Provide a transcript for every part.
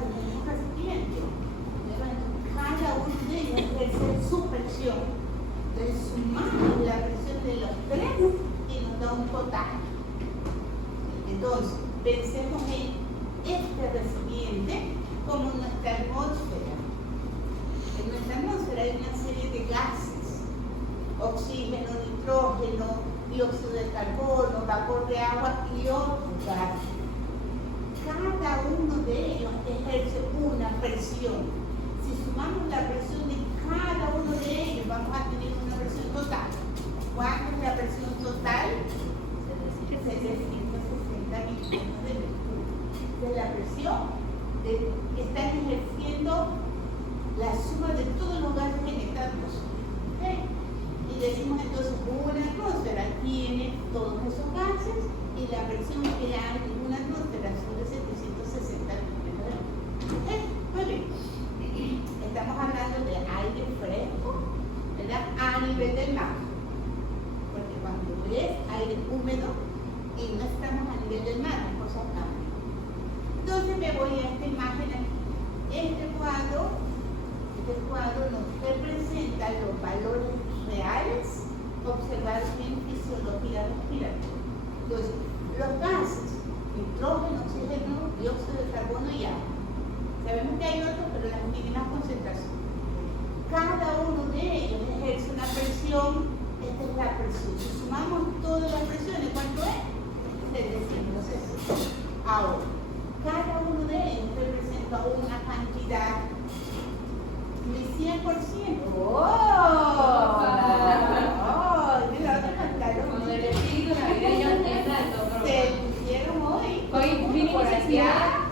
gases en un recipiente, cada uno de ellos ejerce su presión. Entonces sumamos la presión de los tres y nos da un total. Entonces, pensemos en este recipiente como nuestra atmósfera. En nuestra atmósfera hay una serie de gases: oxígeno, nitrógeno, dióxido de carbono, vapor de agua y otros gases. Cada uno de ellos ejerce una presión. Si sumamos la presión de cada uno de ellos, vamos a tener una presión total. ¿Cuánto es la presión total? 760 milímetros de mercurio. De la presión que están ejerciendo la suma de todos los gases en esta atmósfera. ¿Okay? Y decimos entonces, una atmósfera tiene todos esos gases y la presión que hay en una atmósfera son de 760 milímetros de mercurio. ¿Okay? Muy bien. Estamos hablando de aire fresco, ¿verdad? A nivel del mar. Porque cuando es aire húmedo y no estamos a nivel del mar, las cosas cambian. Entonces me voy a esta imagen aquí. Este cuadro nos representa los valores reales observados en fisiología respiratoria. Entonces, los gases, nitrógeno, oxígeno, dióxido de carbono y agua. Sabemos que hay otros, pero las mínimas concentraciones. Cada uno de ellos ejerce una presión. Esta es la presión. Si sumamos todas las presiones, ¿cuánto es? 760. Ahora, cada uno de ellos representa una cantidad de 100%. ¡Oh! Mira, otro pantalón. Con el espíritu navideño Se pusieron hoy. Hoy vinimos inspiradas.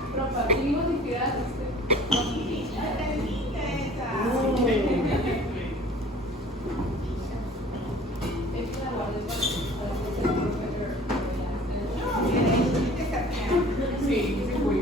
Vinimos inspiradas de usted. Mira, tan linda esa. Esta la guardé para No, mira, esta sí, sí fui.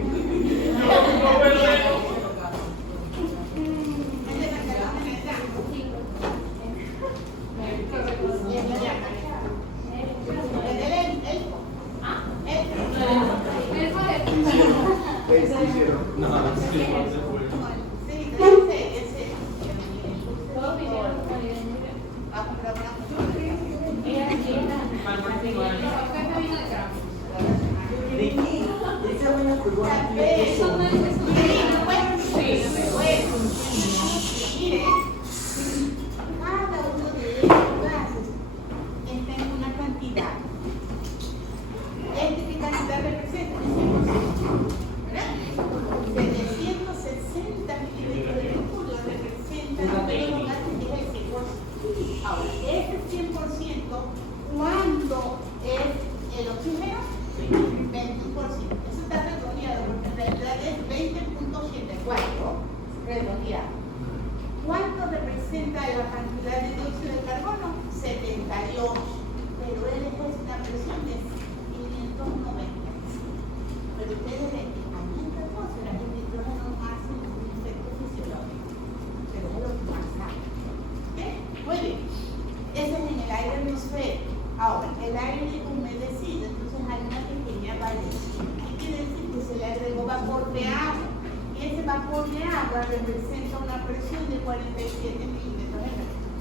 representa una presión de 47 milímetros de mercurio.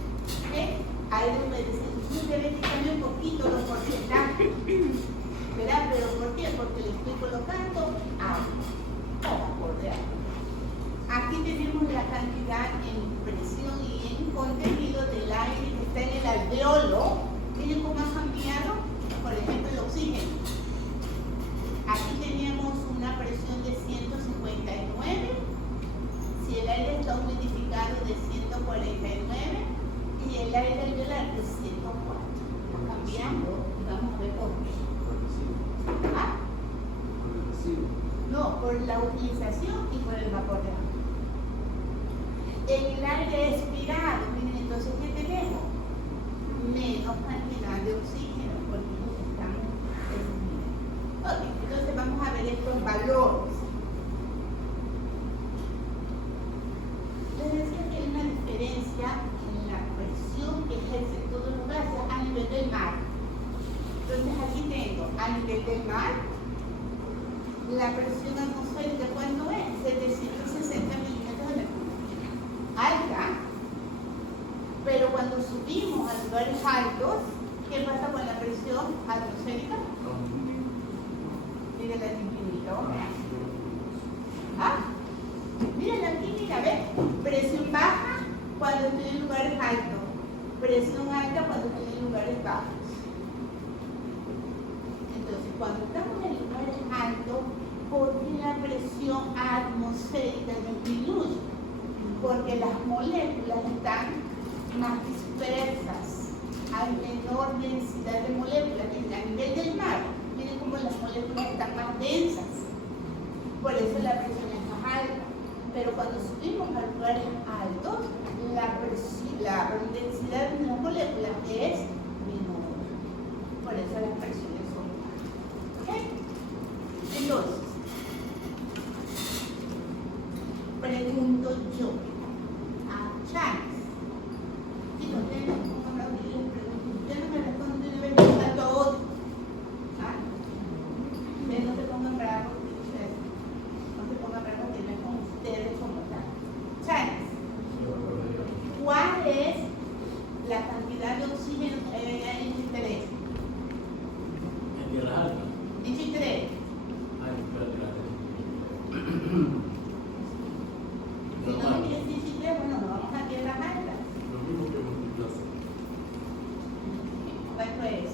Aire humedecido. Simplemente cambia un poquito los porcentajes, ¿verdad? ¿Pero por qué? Porque le estoy colocando agua o vapor de agua. Aquí tenemos la cantidad en presión y en contenido del aire que está en el alveolo. Miren cómo ha cambiado, por ejemplo, el oxígeno. Aquí teníamos una presión de 159, si el aire está humidificado de 149 y el aire alveolar de 104. Está cambiando y vamos a ver por qué. ¿Ah? No, por la utilización y por el vapor de agua. En el aire expirado, miren, entonces, ¿qué tenemos? Menos cantidad de oxígeno, porque nos estamos exprimiendo. Ok, entonces vamos a ver estos valores. Les decía que hay una diferencia en la presión que ejercen todos los gases a nivel del mar. Entonces aquí tengo a nivel del mar la presión atmosférica, ¿cuánto es? 760 milímetros de mercurio. Alta. Pero cuando subimos a lugares altos, ¿qué pasa con la presión atmosférica? Mira la química, ¿ah? Mira la química, ¿ves? Presión baja cuando estoy en lugares altos. Presión alta cuando estoy en lugares bajos. Entonces, cuando estamos en lugares altos, ¿por qué la presión atmosférica disminuye? Porque las moléculas están más dispersas, hay menor densidad de moléculas. A nivel del mar, miren cómo las moléculas están más densas, por eso la presión es más alta. Pero cuando subimos a lugares altos, la densidad de las moléculas es menor, por eso las presiones son bajas. ¿Ok? Entonces, pregunto yo a Chávez, si no tengo como la usted no me responde, debe preguntar a otro. ¿Ah? Ustedes no se pongan bravos, no se pongan bravos que no es con ustedes como tal. Chávez, ¿cuál es la cantidad de oxígeno que hay allá en Chitré? En tierra alta. En Chitré. Ay, espérate. Si no me quieres decir Chitré, bueno, nos vamos a tierras altas. Lo mismo que multiplaza. ¿Cuánto es?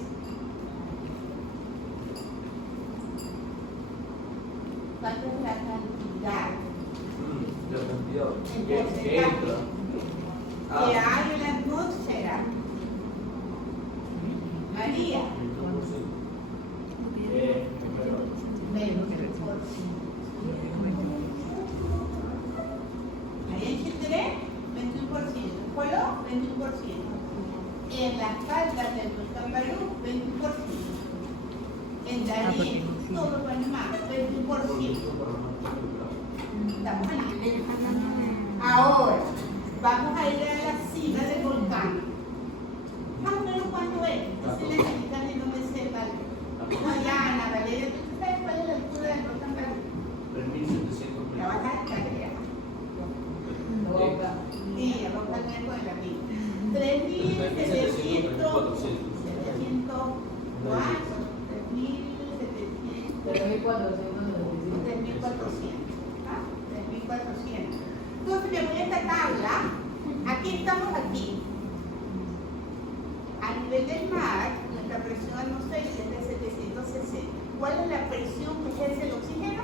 ¿Cuánto es la cantidad La cantidad en que porcentaje entra. que hay en la atmósfera? María, 21%. menos del por ciento. Ahí en Chitré, 21%. Colón, 21%. En las faldas del volcán Barú, 20%. En Darién, todo Panamá, 21%. Estamos en nivel. Ahora, vamos a ir a la cima del volcán. Más o menos cuánto es. Si la capitana y no me sepa. No, ya, Ana Valeria, ¿tú sabes cuál es la altura del volcán Barú? 3.700 La vas a tarea. Sí, la boca no es con la vida. 3.700. 3.400. Entonces me voy a esta tabla. Aquí estamos aquí. A nivel del mar, nuestra presión atmosférica es de 760. ¿Cuál es la presión que ejerce el oxígeno?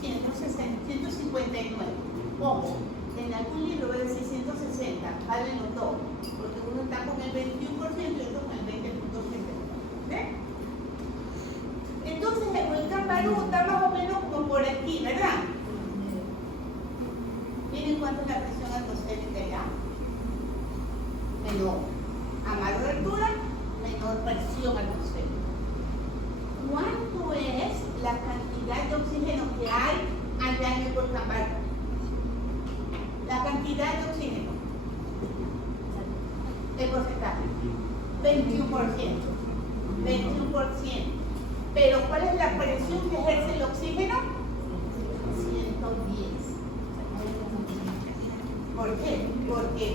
159. Ojo, en algún libro va a decir 160, vale los dos, porque uno está con el 21% y otro con el 20.7. ¿Ven? Entonces el volcán Barú está más o menos como por aquí, ¿verdad? Miren cuánto es la presión atmosférica allá. Menor. A mayor altura, menor presión atmosférica. ¿Cuánto es la cantidad de oxígeno que hay allá en el volcán Barú? La cantidad de oxígeno. El porcentaje. 21%. 21%. Pero ¿cuál es la presión que ejerce el oxígeno? 110. ¿Por qué? Porque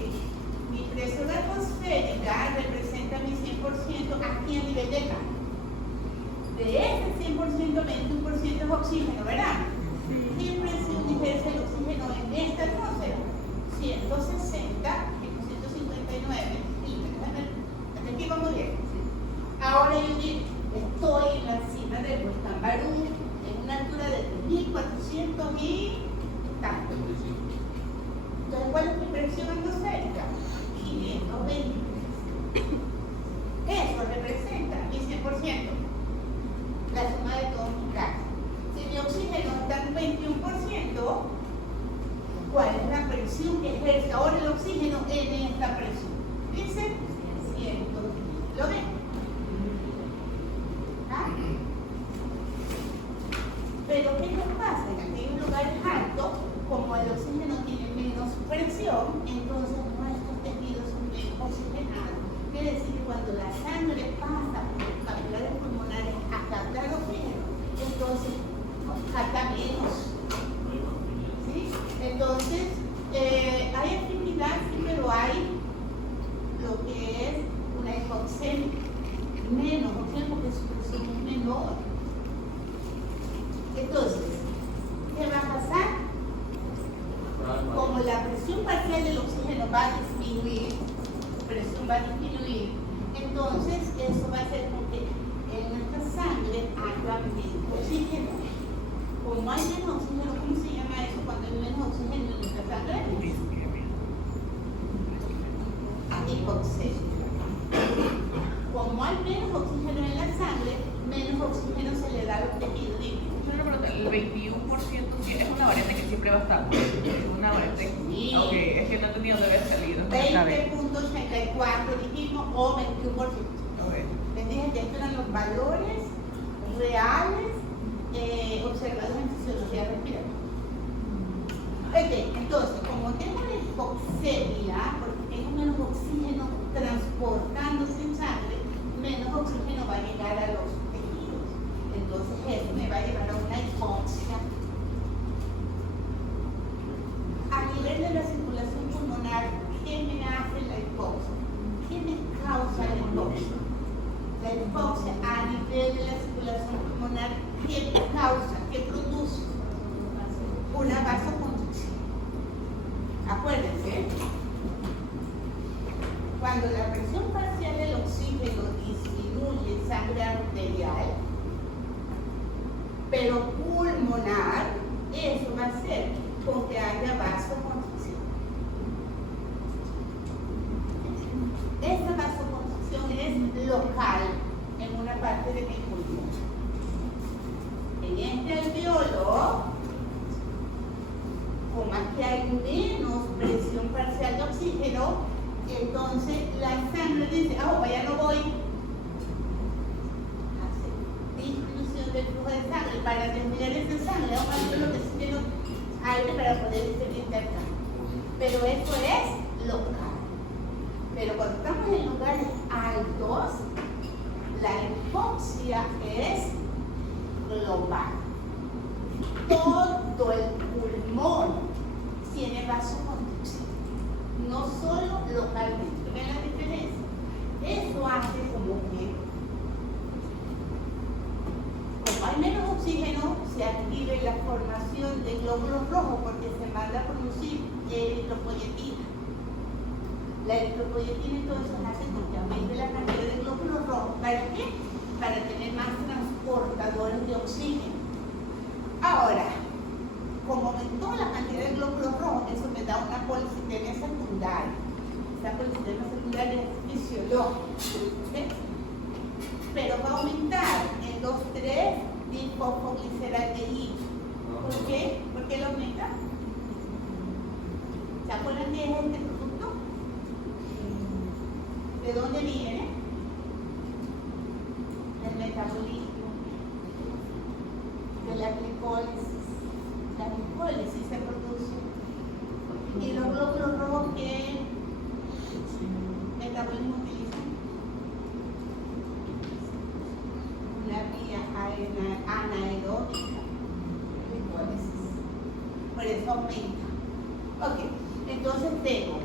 mi presión atmosférica representa mi 100% aquí a nivel del mar. De ese 100%, 21% es oxígeno, ¿verdad? ¿Qué presión ejerce el oxígeno en esta atmósfera? 160, 159 milímetros. Hasta aquí vamos bien. Ahora yo digo, estoy en la cima del volcán Barú, en una altura de 3.400 y tanto. Entonces, ¿cuál es mi presión atmosférica? 520. Eso representa mi 100%. La suma de todos mis gases. Si mi oxígeno está en 21%, ¿cuál es la presión que ejerce ahora el oxígeno en esta presión? Dice 110. ¿Lo ven? ¿Ah? Pero ¿qué nos pasa? En aquellos lugares altos, como el oxígeno tiene menos presión, entonces nuestros tejidos son menos oxigenados. Quiere decir que cuando la sangre pasa por los capilares pulmonares a captar oxígeno, entonces oxígeno porque su presión es menor. Entonces, ¿qué va a pasar? Como la presión parcial del oxígeno va a disminuir, entonces eso va a hacer con que en nuestra sangre haya menos oxígeno. Como hay menos oxígeno, ¿cómo se llama eso cuando hay menos oxígeno en nuestra sangre? Hipoxemia. Como hay menos oxígeno en la sangre, menos oxígeno se le da a los tejidos. El 21% sí es una variante que siempre va a estar. Es una variante. Sí. Ok, es que no he entendido dónde había salido. 20.84 dijimos o 21%. Okay. Les dije que estos eran los valores reales observados en fisiología respiratoria. Ok, entonces, como tengo la hipoxemia, porque tengo menos oxígeno transportándose en sangre, menos oxígeno va a llegar a los tejidos. Entonces, eso me va a llevar a una hipoxia. A nivel de la circulación pulmonar, ¿qué me hace la hipoxia? ¿Qué me causa la hipoxia? La hipoxia a nivel de la circulación pulmonar, ¿qué causa? ¿Qué produce? Una vasoconstricción. Acuérdense, cuando la presión parcial del oxígeno disminuye en sangre arterial, pero pulmonar, eso va a hacer con que haya vasoconstricción. Esa vasoconstricción es local en una parte de mi pulmón. En este alveolo, como aquí hay menos presión parcial de oxígeno, entonces la sangre dice, ya no voy. Hace disminución del flujo de sangre para desviar esa sangre, aumento lo que se tiene aire para poder intercambiar. Pero eso es local. Pero cuando estamos en lugares altos, la hipoxia es global. Todo el pulmón tiene vasoconstricción, no solo localmente. ¿Ven la diferencia? Eso hace como hay menos oxígeno, se active la formación de glóbulos rojos porque se manda a producir eritropoyetina. La eritropoyetina entonces hace con que aumente la cantidad de glóbulos rojos. ¿Para qué? Para tener más transportadores de oxígeno. Ahora, como aumentó la cantidad de glóbulos rojos, eso me da una policitemia secundaria. Esa policitemia secundaria es fisiológica. ¿Sí? Pero va a aumentar en 2,3 difosfogliceraidehído. ¿Por qué? ¿Por qué lo aumenta? ¿Se acuerdan qué es este producto? ¿De dónde viene? Del metabolismo, de la glicólisis. La glicólisis se produce. Y los glóbulos rojos que metabolismo utilizan una vía anaeróbica, glicólisis. Por eso aumenta. Ok, entonces tengo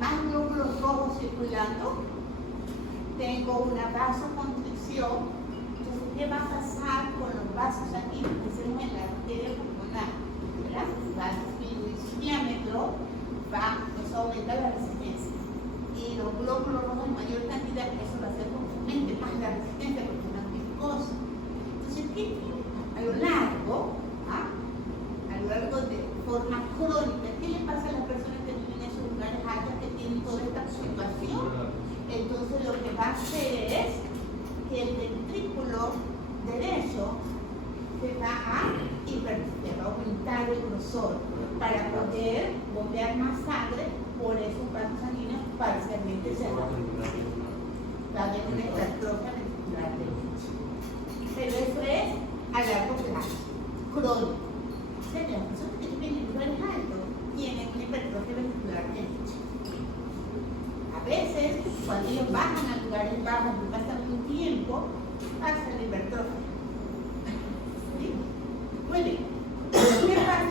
más glóbulos rojos circulando, tengo una vasoconstricción. Entonces, ¿qué va a pasar con los vasos sanguíneos que tenemos en la arteria pulmonar? ¿Verdad? Va a disminuir su diámetro, eso aumenta la resistencia. Y los glóbulos rojos en mayor cantidad, eso va a hacer con que aumente más la resistencia porque es una glucosa. Entonces, ¿qué tiene? A lo largo de forma crónica, ¿qué le pasa a las personas que viven en esos lugares altos que tienen toda esta situación? Entonces lo que va a hacer es que el ventrículo derecho se va a hipertrofiar, va a aumentar el grosor para poder bombear más sangre por esos vasos sanguíneos parcialmente cerrados. Va a haber una hipertrofia ventricular derecha. Pero eso es a largo plazo, crónico. Las personas que viven en lugares altos tienen una hipertrofia ventricular derecha. A veces, cuando ellos bajan a lugares bajos y pasan un tiempo, pasa la hipertrofia. ¿Sí? Muy bien. ¿Qué pasa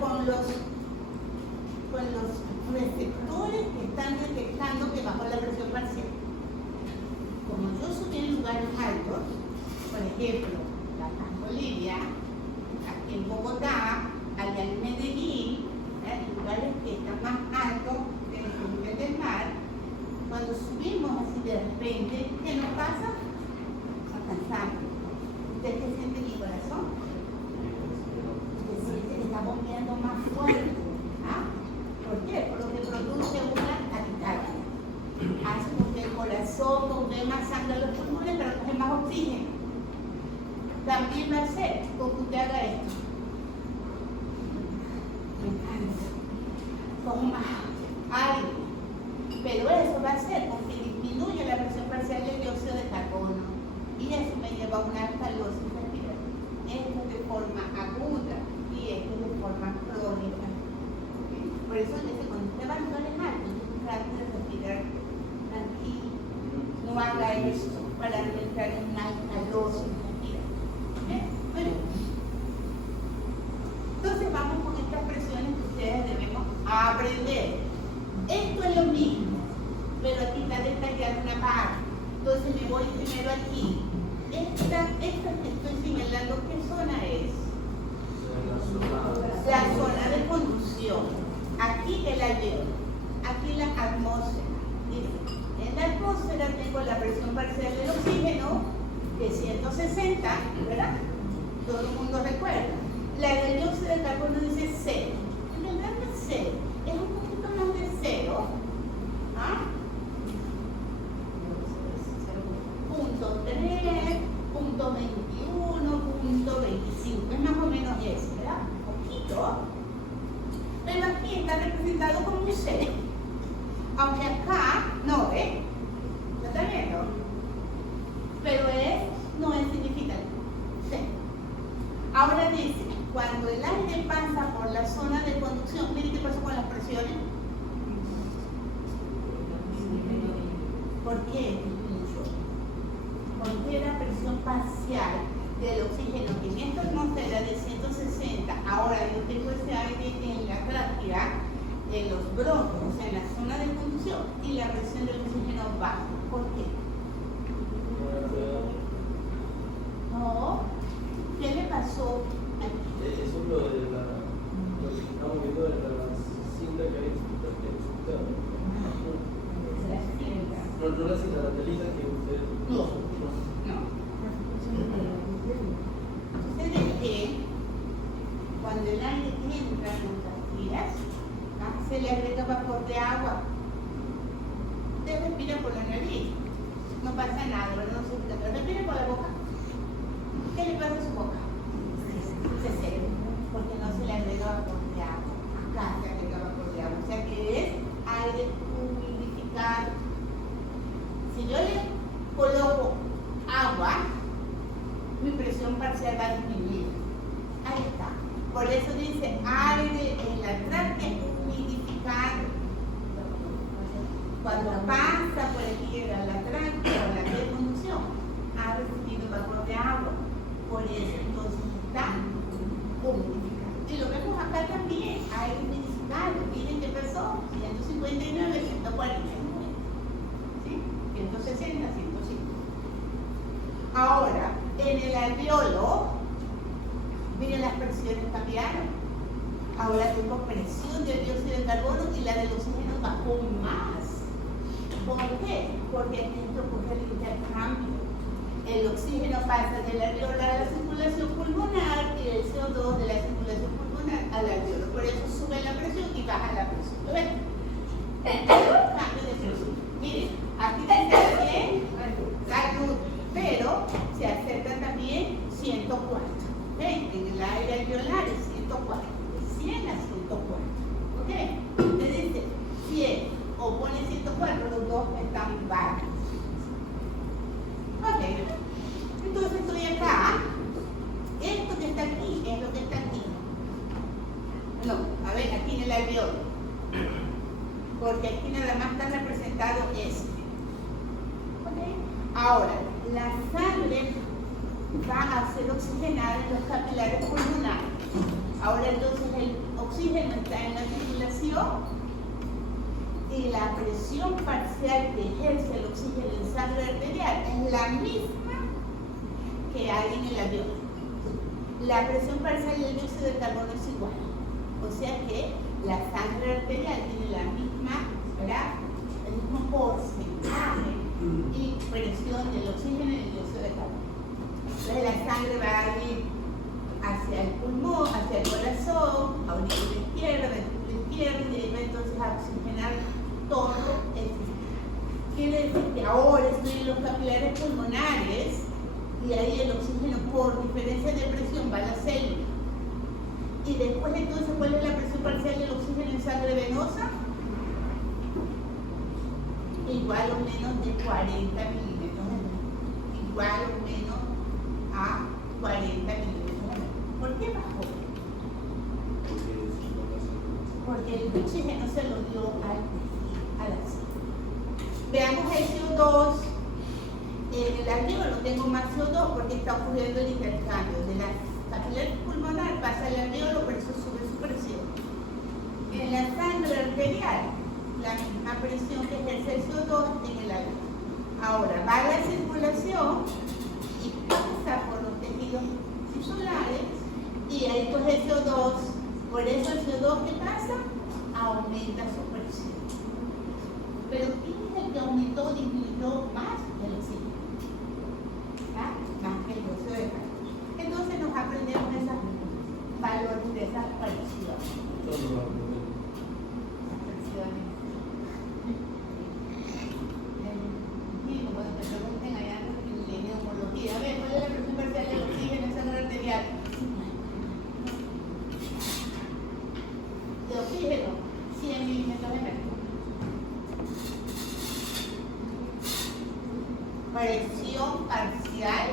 con los receptores que están detectando que bajó la presión parcial? lugares altos, por ejemplo, La Paz, Bolivia, aquí en Bogotá, allá en Medellín, lugares que están más altos que el nivel del mar, cuando subimos así de repente, ¿qué nos pasa? Alcanzamos. ¿Usted qué siente en mi corazón? Que siente que está bombeando más fuerte. ¿Ah? ¿Por qué? Por lo que produce una taquicardia. Hace con que el corazón bombe más sangre a los pulmones para coger más oxígeno. También va a hacer con que usted haga esto. Me encanta. Con más aire. Pero eso va a hacer con que disminuya la presión parcial del dióxido de carbono. Y eso me lleva a una alcalosis respiratoria. Esto es de forma aguda y esto es de forma crónica. Por eso cuando usted va a lugares altos, trate de respirar tranquilo. No haga eso para no entrar en una alcalosis respiratoria. Bueno. Entonces vamos con estas presiones que ustedes debemos aprender. Esto es lo mismo, pero aquí está detallada una parte. Entonces me voy primero aquí. Esta que estoy señalando, ¿qué zona es? La zona de conducción. Aquí el alveolo, aquí la atmósfera. En la atmósfera tengo la presión parcial del oxígeno de 160, ¿verdad? Todo el mundo recuerda. La del dióxido de carbono dice 0. En realidad no es 0, es un poquito más de 0. ¿Ah? 0.3, 0.21, 0.25. Es más o menos eso, ¿verdad? Un poquito. Pero aquí está representado como un 0. Aunque acá no, ¿eh? ¿Lo están viendo? Pero no es significativo. 0. Ahora dice, cuando el aire pasa por la zona de conducción, miren qué pasa con las presiones. ¿Por qué? Porque la presión parcial del oxígeno que en esta atmósfera de 160, ahora yo tengo ese aire en la tráquea, en los bronquios, o sea, en la zona de conducción, y la presión del oxígeno baja. ¿Por qué? No. ¿Qué le pasó aquí? Eso es lo que estamos viendo de la cinta que hay explicar. No la cinta, la telita que usted... No. Sucede que cuando el aire entra en nuestras vías, se le agrega vapor de agua. Usted respira por la nariz, no pasa nada, pero no se respira por la boca. ¿Qué le pasa a su boca? Se seca, porque no se le agrega vapor de agua. Acá se agrega vapor de agua, o sea que es aire humidificado. Si yo le coloco agua, mi presión parcial va a disminuir. Ahí está. Por eso dice aire en la tráquea humidificado. Cuando pasa por aquí a la tráquea o la vía de conducción, ha recibido vapor de agua. Por eso entonces está humidificado. Y lo vemos acá también, aire humidificado. Miren qué pasó, 159, 149. ¿Sí? 160, 105. Ahora, en el alveolo, miren las presiones cambiaron. Ahora tengo presión del dióxido de carbono y la del oxígeno bajó más. ¿Por qué? Porque aquí ocurre el intercambio. El oxígeno pasa del alveolo a la circulación pulmonar y el CO2 de la circulación pulmonar al alveolo. Por eso sube la presión y baja la presión. ¿Lo ven? Cambio de presión. Miren, aquí está bien, salud, pero se acerca también 104. ¿Ven? En el aire alveolar es 104. De 100 a 104. ¿Ok? Usted dice 100 o pone 104, los dos están bajos. Ok. Entonces estoy acá. Esto que está aquí es lo que está aquí. No, a ver, aquí en el alveolo. Porque aquí nada más está representado este. ¿Ok? Ahora, la sangre va a ser oxigenada en los capilares pulmonares. Ahora entonces el oxígeno está en la circulación y la presión parcial que ejerce el oxígeno en sangre arterial es es la misma que hay en el avión. La presión parcial del dióxido de carbono es igual. O sea que la sangre arterial tiene la misma, ¿verdad? El mismo porcentaje y presión del oxígeno y del dióxido de carbono. Entonces la sangre va a ir hacia el pulmón, hacia el corazón, aurícula izquierda, ventrículo izquierdo, y ahí va entonces a oxigenar todo el sistema. Quiere decir que ahora estoy en los capilares pulmonares y ahí el oxígeno por diferencia de presión va a la célula. Y después entonces, ¿cuál es la presión parcial del oxígeno en sangre venosa? Igual o menos de 40 milímetros. Igual o menos a 40 milímetros. ¿Por qué bajó? Porque el oxígeno se lo dio a la célula. Veamos el CO2. En el alvéolo tengo más CO2 porque está ocurriendo el intercambio de la capilar pulmonar, pasa al alvéolo, por eso sube su presión. En la sangre arterial, la misma presión que ejerce el CO2 en el alvéolo. Ahora va a la circulación y pasa por los tejidos tisulares y ahí coge el CO2. Por eso el CO2 que pasa aumenta su presión. Pero ¿quién es el que aumentó o disminuyó más? El oxígeno. Más que el dióxido de carbono. Entonces nos aprendemos esos valores de esas presiones. Cuando te pregunten allá en neumología, a ver, ¿cuál es la presión parcial del oxígeno en sangre arterial? De oxígeno, 100 milímetros de mercurio. Presión parcial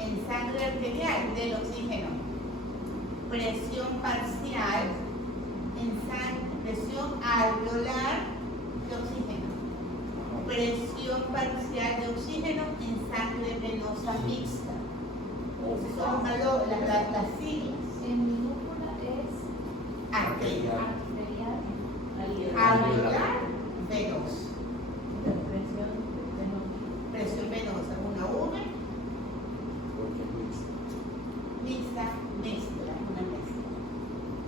en sangre arterial del oxígeno. Presión parcial en presión alveolar de oxígeno. Presión parcial de oxígeno en sangre venosa mixta. Esas son las siglas. En minúscula es Arterial. arterial. Alveolar venosa. Presión venosa. Presión venosa, una V, mixta, mezcla, una mezcla.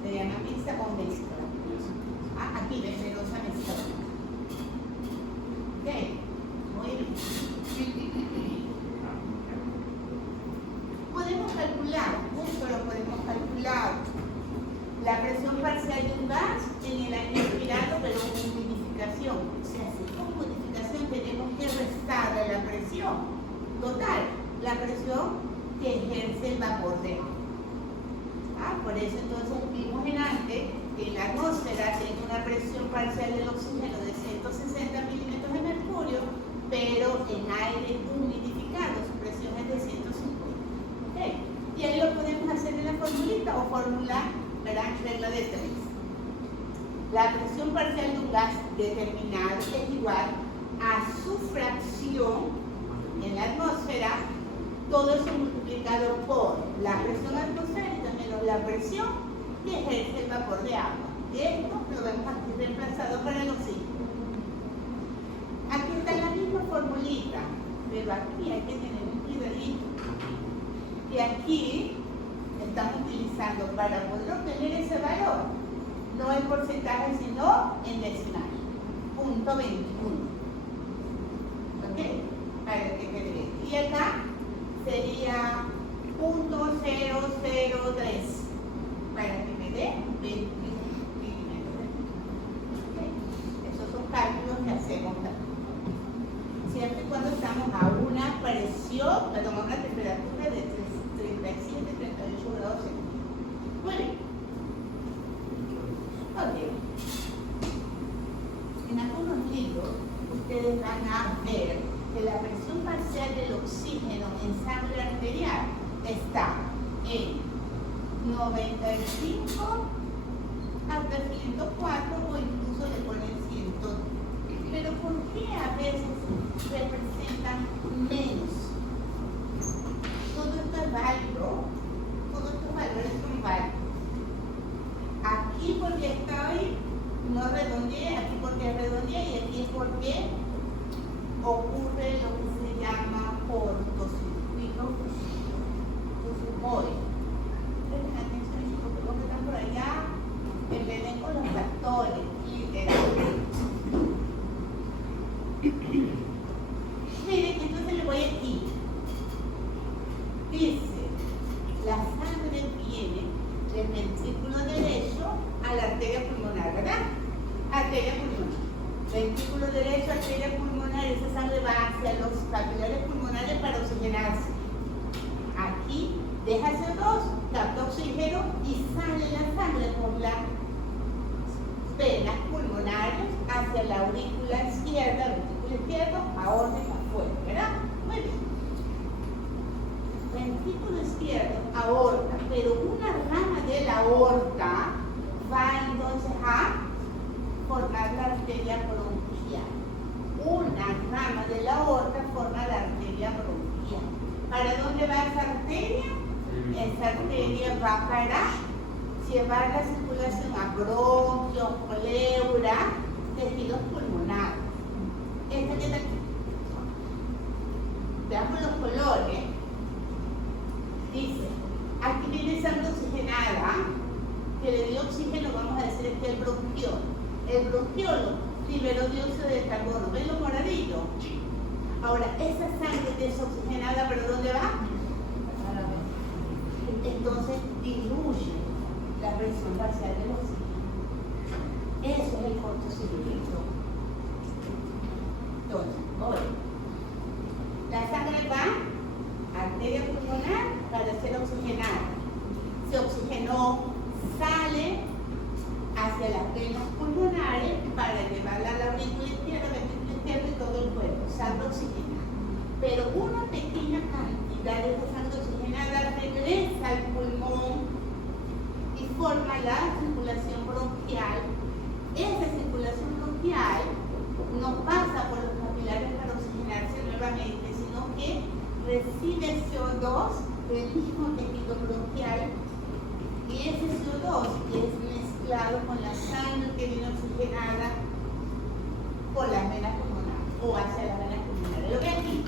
Se llama mixta o mezcla. Aquí ves venosa mezcla. Ok, muy bien. Podemos calcular, esto lo podemos calcular. La presión parcial de un gas en el aire expirado, pero con humidificación. O sea, si con humidificación tenemos que restarle la presión total, la presión que ejerce el vapor de agua. Por eso entonces vimos en antes que la atmósfera tiene una presión parcial del oxígeno de 160 milímetros de mercurio, pero en aire humidificado su presión es de 150. ¿Okay? Y ahí lo podemos hacer en la formulita o fórmula, ¿verdad? Regla de 3. La presión parcial de un gas determinado es igual a su fracción en la atmósfera, todo eso multiplicado por la presión atmosférica menos la presión que ejerce el vapor de agua. Esto lo vemos aquí reemplazado para el oxígeno. Aquí está la misma formulita, pero aquí hay que tener un cuidadito. Y aquí estamos utilizando para poder obtener ese valor, no en porcentaje, sino en decimal. Punto 21. ¿Ok? Para que quede bien. Y acá sería punto 003 para que me dé 21 milímetros. ¿Okay? Esos son cálculos que hacemos también. Siempre y cuando estamos a una presión, perdón, a una temperatura de 37-38 grados centígrados. Muy bien. Ok. En algunos libros ustedes van a ver que la presión parcial del oxígeno en sangre arterial está en 95 hasta 104 o incluso le ponen 100. Pero ¿por qué a veces representan menos? Todo esto es válido, todos estos valores son válidos. Aquí porque estoy, no redondeé, aquí porque redondeé y aquí porque ocurre venas pulmonares hacia la aurícula izquierda, el ventrículo izquierdo, aorta y afuera, ¿verdad? Muy bien. Ventrículo izquierdo, aorta, pero una rama de la aorta va entonces a formar la arteria bronquial. Una rama de la aorta forma la arteria bronquial. ¿Para dónde va esa arteria? Esa arteria va para llevar la circulación a bronquios, pleura, tejidos pulmonares. Esta que está aquí. Veamos los colores. Dice, aquí viene sangre oxigenada, que le dio oxígeno, vamos a decir que el bronquiolo. El bronquiolo liberó dióxido de carbono. ¿Ven lo moradito? Ahora, esa sangre desoxigenada, ¿pero dónde va? Entonces diluye la presión parcial del oxígeno. Eso es el cortocircuito. Entonces, ahora, la sangre va a arteria pulmonar para ser oxigenada. Se oxigenó, sale hacia las venas pulmonares para llevarla a la aurícula izquierda, ventrículo izquierdo y todo el cuerpo, sangre oxigenada. Pero una pequeña cantidad de esa sangre oxigenada regresa al pulmón y forma la circulación bronquial. Esa circulación bronquial no pasa por los capilares para oxigenarse nuevamente, sino que recibe CO2 del mismo tejido bronquial y ese CO2 es mezclado con la sangre que viene oxigenada por las venas pulmonares o hacia las venas pulmonares. ¿Lo ve aquí?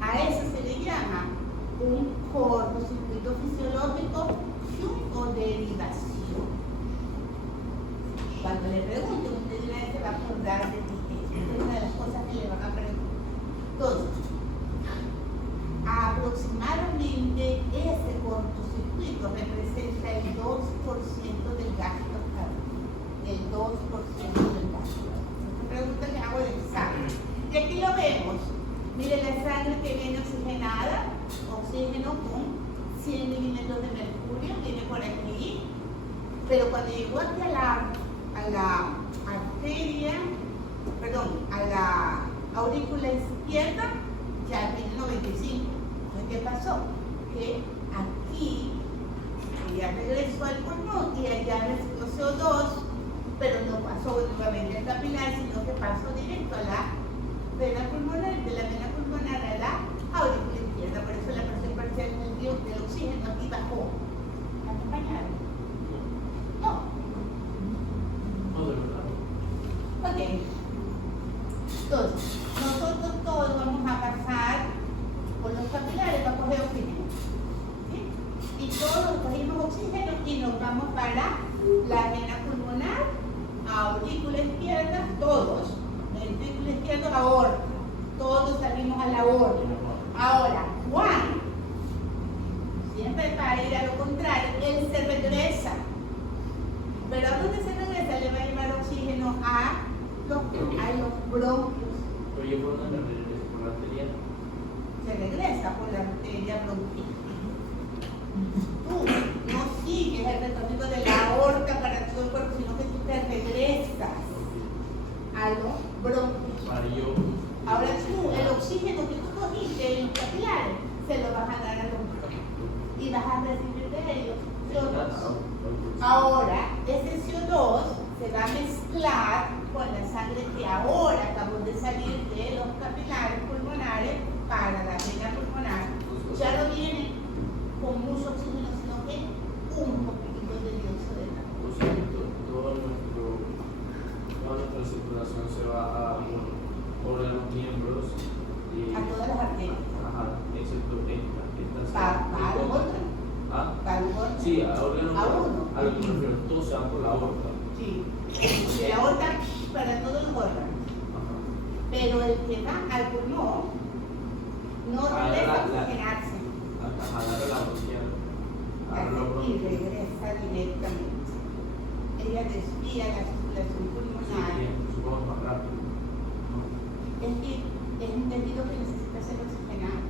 A eso se le llama un cortocircuito fisiológico o derivación. Cuando le pregunten, usted de una vez se va a acordar de ti. Es una de las cosas que le van a preguntar. Entonces, aproximadamente ese cortocircuito representa el 2% del gasto cardíaco. El 2% del gasto. Esta pregunta que hago de examen. Y aquí lo vemos. Mire la sangre que viene oxigenada, oxígeno con 100 milímetros de mercurio, viene por aquí. Pero cuando llegó aquí a la arteria, perdón, a la aurícula izquierda, ya tiene 95. Entonces, ¿qué pasó? Que aquí ya regresó al pulmón y allá recibió CO2, pero no pasó nuevamente al capilar, sino que pasó directo a la vena pulmonar, de la vena pulmonar a la aurícula izquierda. Por eso la presión parcial del oxígeno aquí bajó. ¿Me acompañaron? No. No, de verdad. Ok. Entonces, nosotros todos vamos a pasar por los capilares para coger oxígeno. ¿Sí? Y todos cogimos oxígeno y nos vamos para la vena pulmonar, aurícula izquierda, todos. Ventrículo izquierdo, aorta. Todos salimos a la aorta. Ahora, Juan, siempre para ir a lo contrario, él se regresa. Pero ¿a dónde se regresa? Le va a llevar oxígeno a los bronquios. Oye, ¿por dónde me regreso? ¿Por la arteria? Se regresa por la arteria bronquial. Tú no sigues el recorrido de la aorta para todo el cuerpo, sino que tú te regresas a los bronquios. Ahora tú, el oxígeno que tú cogiste en los capilares, se lo vas a dar a los bronquios y vas a recibir de ellos CO2. Ahora, ese CO2 se va a mezclar con la sangre que ahora acabó de salir de los capilares pulmonares para la vena pulmonar. Ya no viene con mucho oxígeno, sino que un poquitito de dióxido de carbono. O sea, toda nuestra circulación se va a órganos, miembros y A todas las arterias. ajá, excepto estas. Para los otros. ¿Ah? Para los otros. Sí, a órganos. A uno. A lo que me refiero, todos se van por la aorta. Sí. De la aorta para todos los órganos. Ajá. Pero el que va al pulmón no regresa a oxigenarse. Ajá, agarra la bronquial. Agarra la Y bronquial. regresa directamente. Ella desvía la circulación Sí, pulmonar. bien, supongo más rápido. Es que es un tejido que necesita ser oxigenado.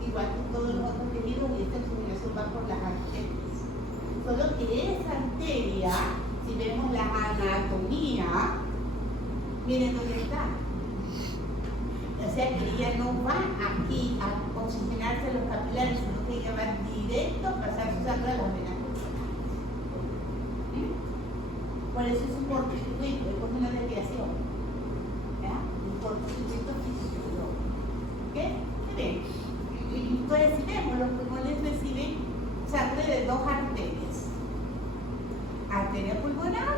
Igual que todos los otros tejidos, y esta oxigenación va por las arterias. Solo que esa arteria, si vemos la anatomía, miren dónde está. O sea que ella no va aquí a oxigenarse los capilares, sino que ella va directo a pasar su sangre a las venas. Por eso es un cortocircuito, es como una desviación. ¿Ya? Un cortocircuito fisiológico. ¿Ok? ¿Qué ven? Entonces, si vemos, los pulmones reciben sangre de dos arterias. Arteria pulmonar,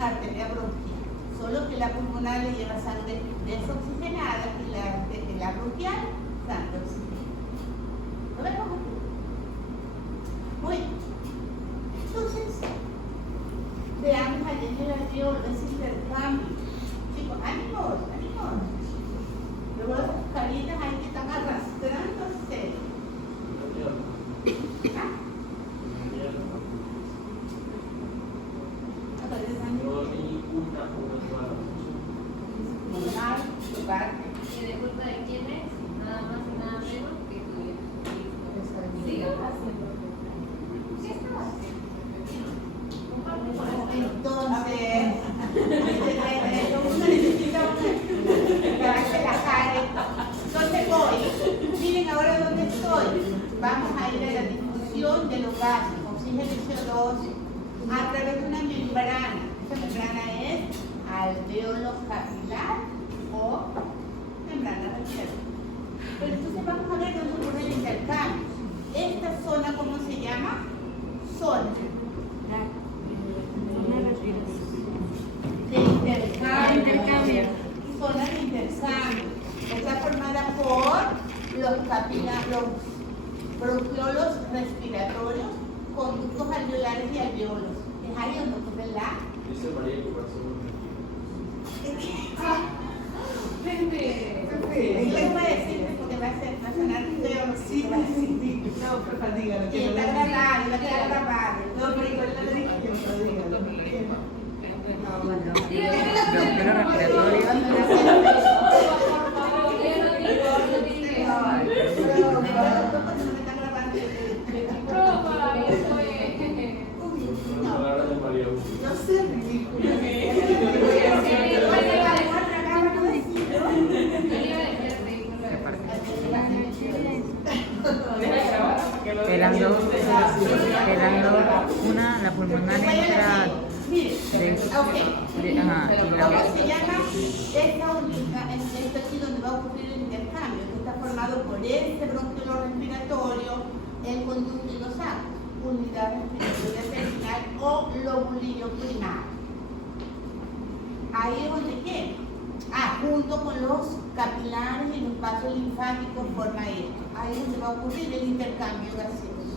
arteria bronquial. Solo que la pulmonar le lleva sangre desoxigenada y la bronquial, sangre oxigenada. ¿Lo vemos aquí? Bueno, entonces, veamos allí en el alveolo, ese intercambio. Chicos, ánimos, ánimos. Luego las caritas ahí que están arrastrándose. ¿Ah? Pulmonar, lugar. ¿Y de culpa de quién es? Nada más y nada menos que tuya. Sigan haciendo. ¿Qué estaba haciendo? Comparte por eso. Entonces, uno necesita una que la care. Entonces voy. Miren ahora dónde estoy. Vamos a ir a la difusión de los gases, oxígeno y CO2, a través de una membrana. Esta membrana es alveolo capilar o membrana respiratoria. Pero entonces vamos a ver dónde ocurre el intercambio. Esta zona, ¿cómo se llama? Zona de intercambio. Zona de intercambio. Está formada por los capilares, los bronquiolos respiratorios, conductos alveolares y alveolos. Es ahí donde ocurre la. Dice María que pasó Yo les voy a decir porque va a sonar feo. Sí, va a decir. No, porfa, dígalo. Y está grabado, va a quedar grabado. No, pero igual no le dije que no, dígalo. No sé, ridículo. Una, la pulmonar entra ajá, y la ¿Cómo se llama esta unidad? Es aquí donde va a ocurrir el intercambio, que está formado por este bronquiolo respiratorio, el conducto y los sacos, unidad respiratoria terminal o lobulillo primario. Ahí es donde queda. Junto con los capilares y los vasos linfáticos forma esto. Ahí es donde va a ocurrir el intercambio gaseoso.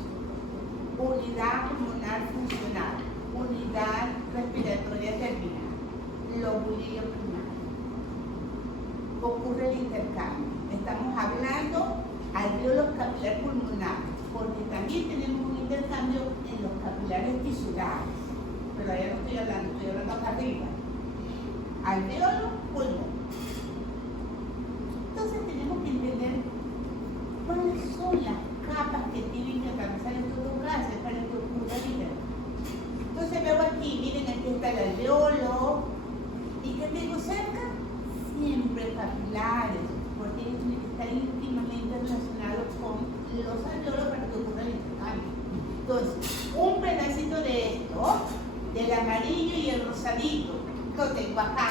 Unidad pulmonar funcional, unidad respiratoria terminal, lobulillo primario. Ocurre el intercambio. Estamos hablando alveolos capilar pulmonar, porque también tenemos un intercambio en los capilares tisulares. Pero allá no estoy hablando acá arriba. Alveolo, pulmón. Entonces tenemos que entender cuáles son las capas que tienen que atravesar estos dos gases para que ocurra el intercambio. Entonces veo aquí, miren, aquí está el alveolo. ¿Y qué tengo cerca? Siempre capilares, porque ellos tienen que estar íntimamente relacionados con los alveolos para que ocurra el intercambio. Entonces, un pedacito de esto, del amarillo y el rosadito, lo tengo acá,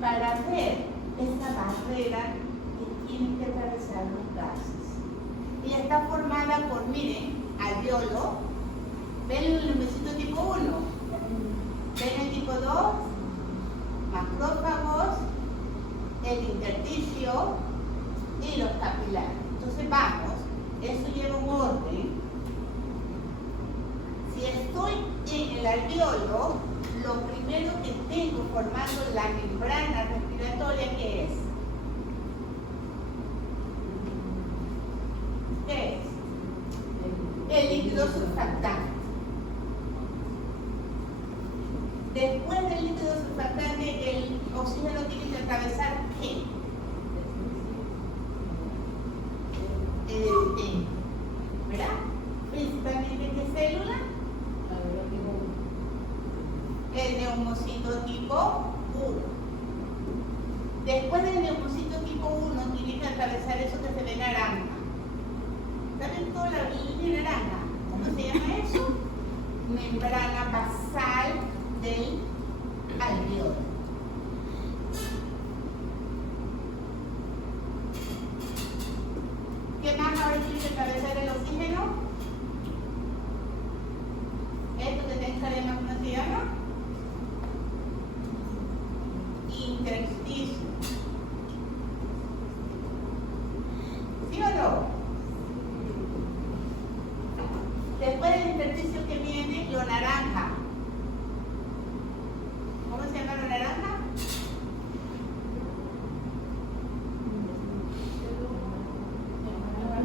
para ver esta barrera que tienen que atravesar los gases. Y está formada por, miren, alveolo. ¿Ven el numerito tipo 1? ¿Ven el tipo 2? Macrófagos, el intersticio y los capilares. Entonces vamos, eso lleva un orden. Si estoy en el alveolo, lo primero que tengo formando la membrana respiratoria, ¿qué es? ¿Qué es? El líquido surfactante. Después del líquido surfactante, el oxígeno tiene que atravesar ¿qué? ¿Verdad? Principalmente ¿qué célula? Después del leucocito tipo 1 tiene que atravesar eso que se ve naranja. ¿Saben toda la línea naranja? ¿Cómo se llama eso? Membrana basal del alveolo. ¿Qué más ahora tiene que atravesar el oxígeno? Esto que tenés que saber más, ¿cómo se llama? Intersticio. ¿Sí o no? Después del intersticio que viene, lo naranja. ¿Cómo se llama lo naranja?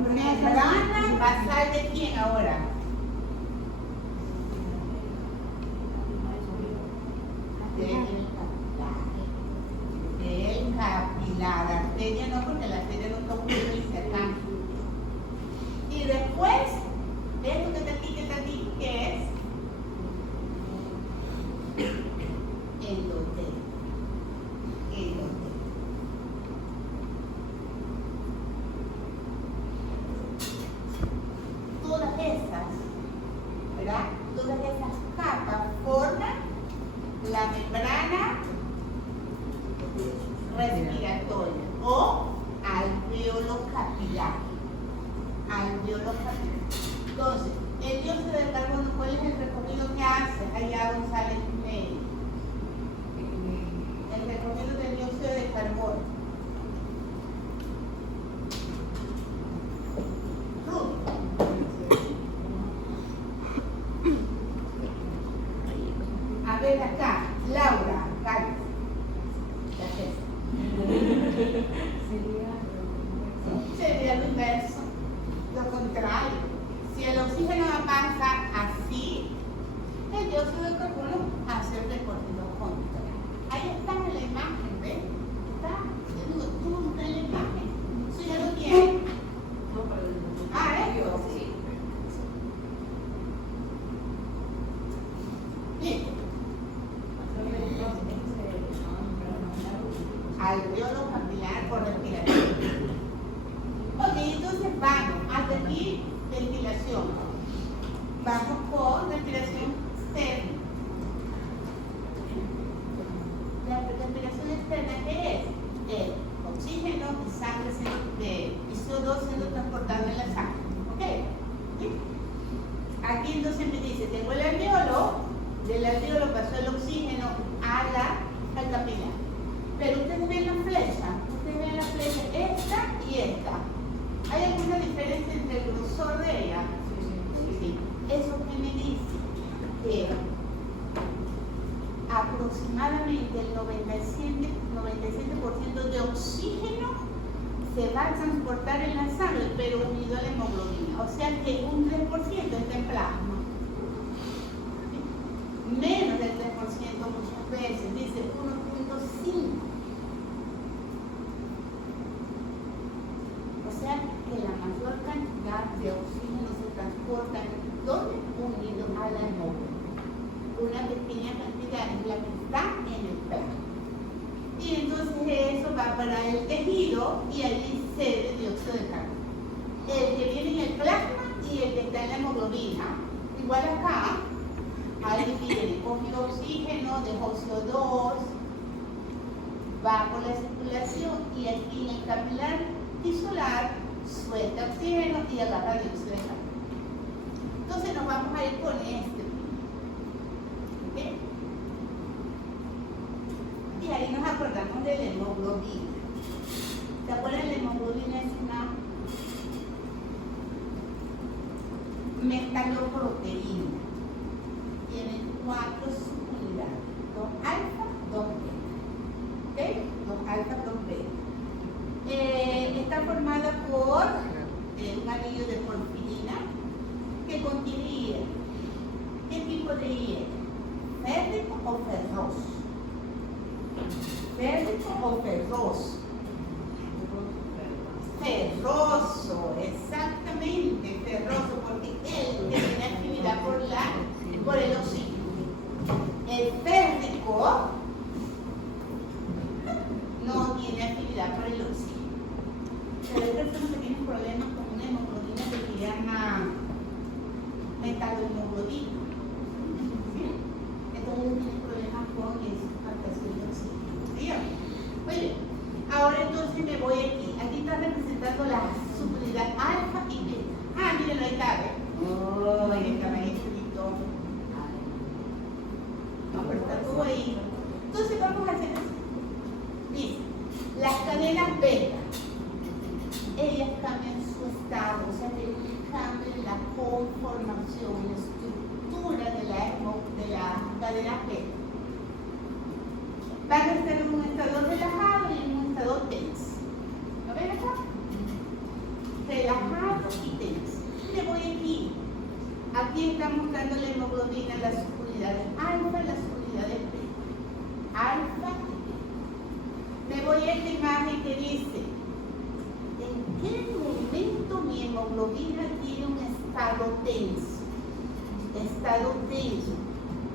Membrana basal de quién ahora? Del capilar. Arteria no, porque la arteria no está ocurriendo y se acá. Y después, esto que está aquí, ¿qué es? Endotelio. Endotelio. Todas esas, ¿verdad? Todas esas capas forman la membrana respiratoria o alveolo capilar. Alveolo capilar. Entonces, el dióxido de carbono, ¿cuál es el recorrido que hace allá González Medio? El recorrido del dióxido de carbono. A ver acá, Laura, Carlos. Sería lo inverso, lo contrario. Si el oxígeno avanza así, el dióxido de carbono hace el recorrido contrario. Ahí está en la imagen, ¿ves? Está, tú está en la imagen. Eso ya lo tienes. Esto, sí. Listo. Alveolo capilar por respiración. Ok, entonces vamos, hasta aquí ventilación. Vamos con respiración externa. La respiración externa, ¿qué es? El oxígeno y sangre y CO2 siendo transportado en la sangre. ¿Ok? ¿Sí? Aquí entonces me dice, tengo el alveolo, del alveolo pasó el oxígeno al capilar. Pero ustedes ven la flecha, esta y esta. ¿Hay alguna diferencia entre el grosor de ella? Sí. Eso que me dice que aproximadamente el 97% de oxígeno se va a transportar en la sangre, pero unido a la hemoglobina. O sea que un 3% está en plasma. Menos del 3% muchas veces, dice 1.5. O sea que la mayor cantidad de oxígeno se transporta, ¿dónde? Unido a la hemoglobina. Una pequeña cantidad es la que está en el plasma. Y entonces eso va para el tejido y ahí cede dióxido de carbono. El que viene en el plasma y el que está en la hemoglobina. Igual acá, ahí viene, cogió oxígeno, dejó CO2, va por la circulación y aquí en el capilar tisular suelta oxígeno y agarra dióxido de carbono. Entonces nos vamos a ir con este. ¿Okay? Y ahí nos acordamos de la hemoglobina. ¿Se acuerdan? La hemoglobina es una metaloproteína. Tiene 4 subunidades, 2 alfa, 2 beta. ¿Ok? 2 alfa, 2 beta. Está formada por un anillo de porfirina que contiene hierro. ¿Qué tipo de hierro? ¿Férrico o ferroso? ¿Férrico o ferroso? Ferroso, exactamente, ferroso, porque él tiene actividad por el oxígeno. El férrico no tiene suplida por el oxígeno. Pero hay personas que tienen problemas con una hemoglobina que se llama metalohemoglobina. ¿Sí? Entonces ellos tienen problemas con esa captación de oxígeno. ¿Sí? Muy bien. Ahora entonces me voy aquí. Aquí está representando la suplidad alfa y beta. Ah, mírenlo, ahí está, ¿ves? Oh, ahí está, ahí escrito. No, pero está todo ahí. Entonces vamos a hacer así. Dice, las cadenas beta, ellas cambian su estado, o sea que cambian la conformación, la estructura de la cadena beta. Van a estar en un estado relajado y en un estado tenso. ¿Lo ven acá? Relajado y tenso. Le voy aquí. Aquí está mostrando la hemoglobina, las unidades alfa, las unidades beta. Alfa y beta. Me voy a esta imagen que dice, ¿en qué momento mi hemoglobina tiene un estado tenso? Estado tenso.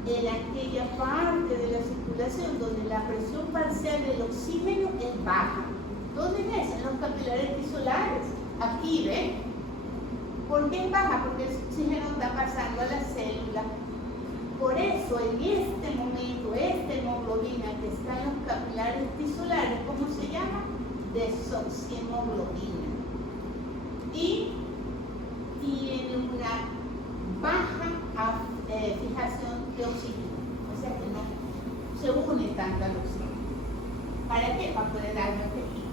En aquella parte de la circulación donde la presión parcial del oxígeno es baja. ¿Dónde es? En los capilares tisulares. Aquí, ¿ven? ¿Por qué es baja? Porque el oxígeno está pasando a la célula. Por eso, en este momento, esta hemoglobina que está en los capilares tisulares, ¿cómo se llama? Desoxihemoglobina. Y tiene una baja fijación de oxígeno, o sea que no se une tanto al oxígeno. ¿Para qué? Para poder darme tejido.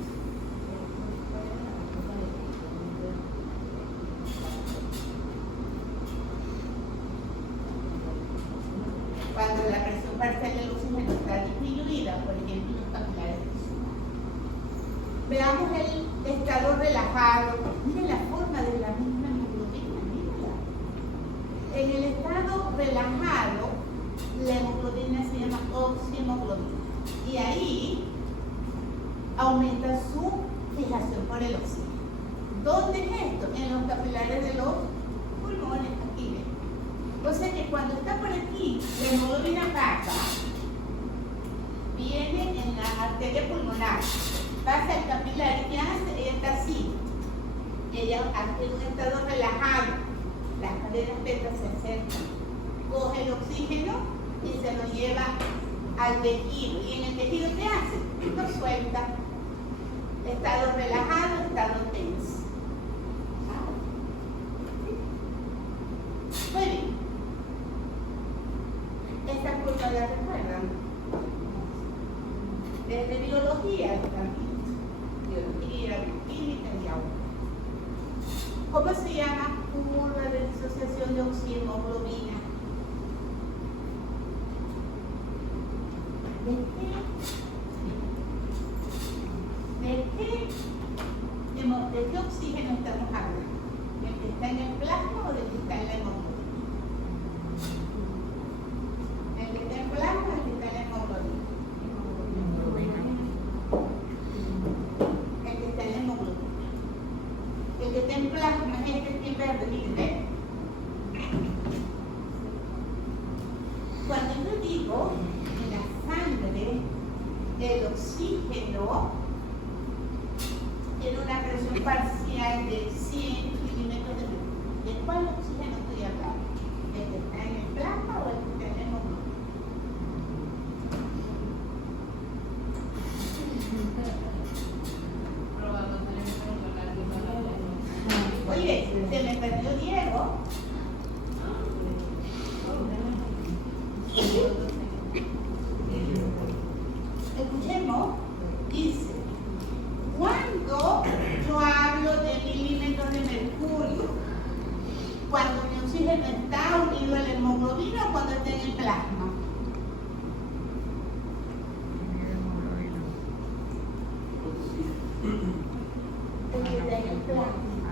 Cuando la presión parcial del oxígeno está disminuida, por ejemplo, en los capilares tisulares. Veamos el estado relajado. Miren la forma de la misma hemoglobina, mírenla. En el estado relajado, la hemoglobina se llama oxihemoglobina. Y ahí aumenta su fijación por el oxígeno. ¿Dónde es esto? En los capilares de los pulmones, aquí ven. O sea que cuando está por aquí, la hemoglobina pasa, viene en la arteria pulmonar, pasa el capilar y ¿qué hace? Ella está así. Ella hace un estado relajado. Las cadenas beta se acercan, coge el oxígeno y se lo lleva al tejido. ¿Y en el tejido qué hace? Lo suelta. Estado relajado, estado tenso. Muy bien. Estas cosas las recuerdan. Desde biología también. Biología, química y agua. ¿Cómo se llama? Curva de disociación de oxihemoglobina. ¿De qué oxígeno estamos hablando? ¿Del que está en el plasma o del que está en la hemoglobina? ¿El que está en el plasma o el que está en la hemoglobina? El que está en la hemoglobina. El que está en plasma es este que es verde, miren, ¿ven? Cuando yo digo en la sangre el oxígeno tiene una presión parcial de 100 milímetros de mercurio, ¿de cuál oxígeno estoy hablando? ¿El que está en el plasma o el que está en la hemoglobina? Oye, se me perdió Diego. Escuchemos, dice, cuando yo hablo de milímetros de mercurio, cuando mi oxígeno está unido a la hemoglobina o cuando está en el plasma. El que está en el plasma,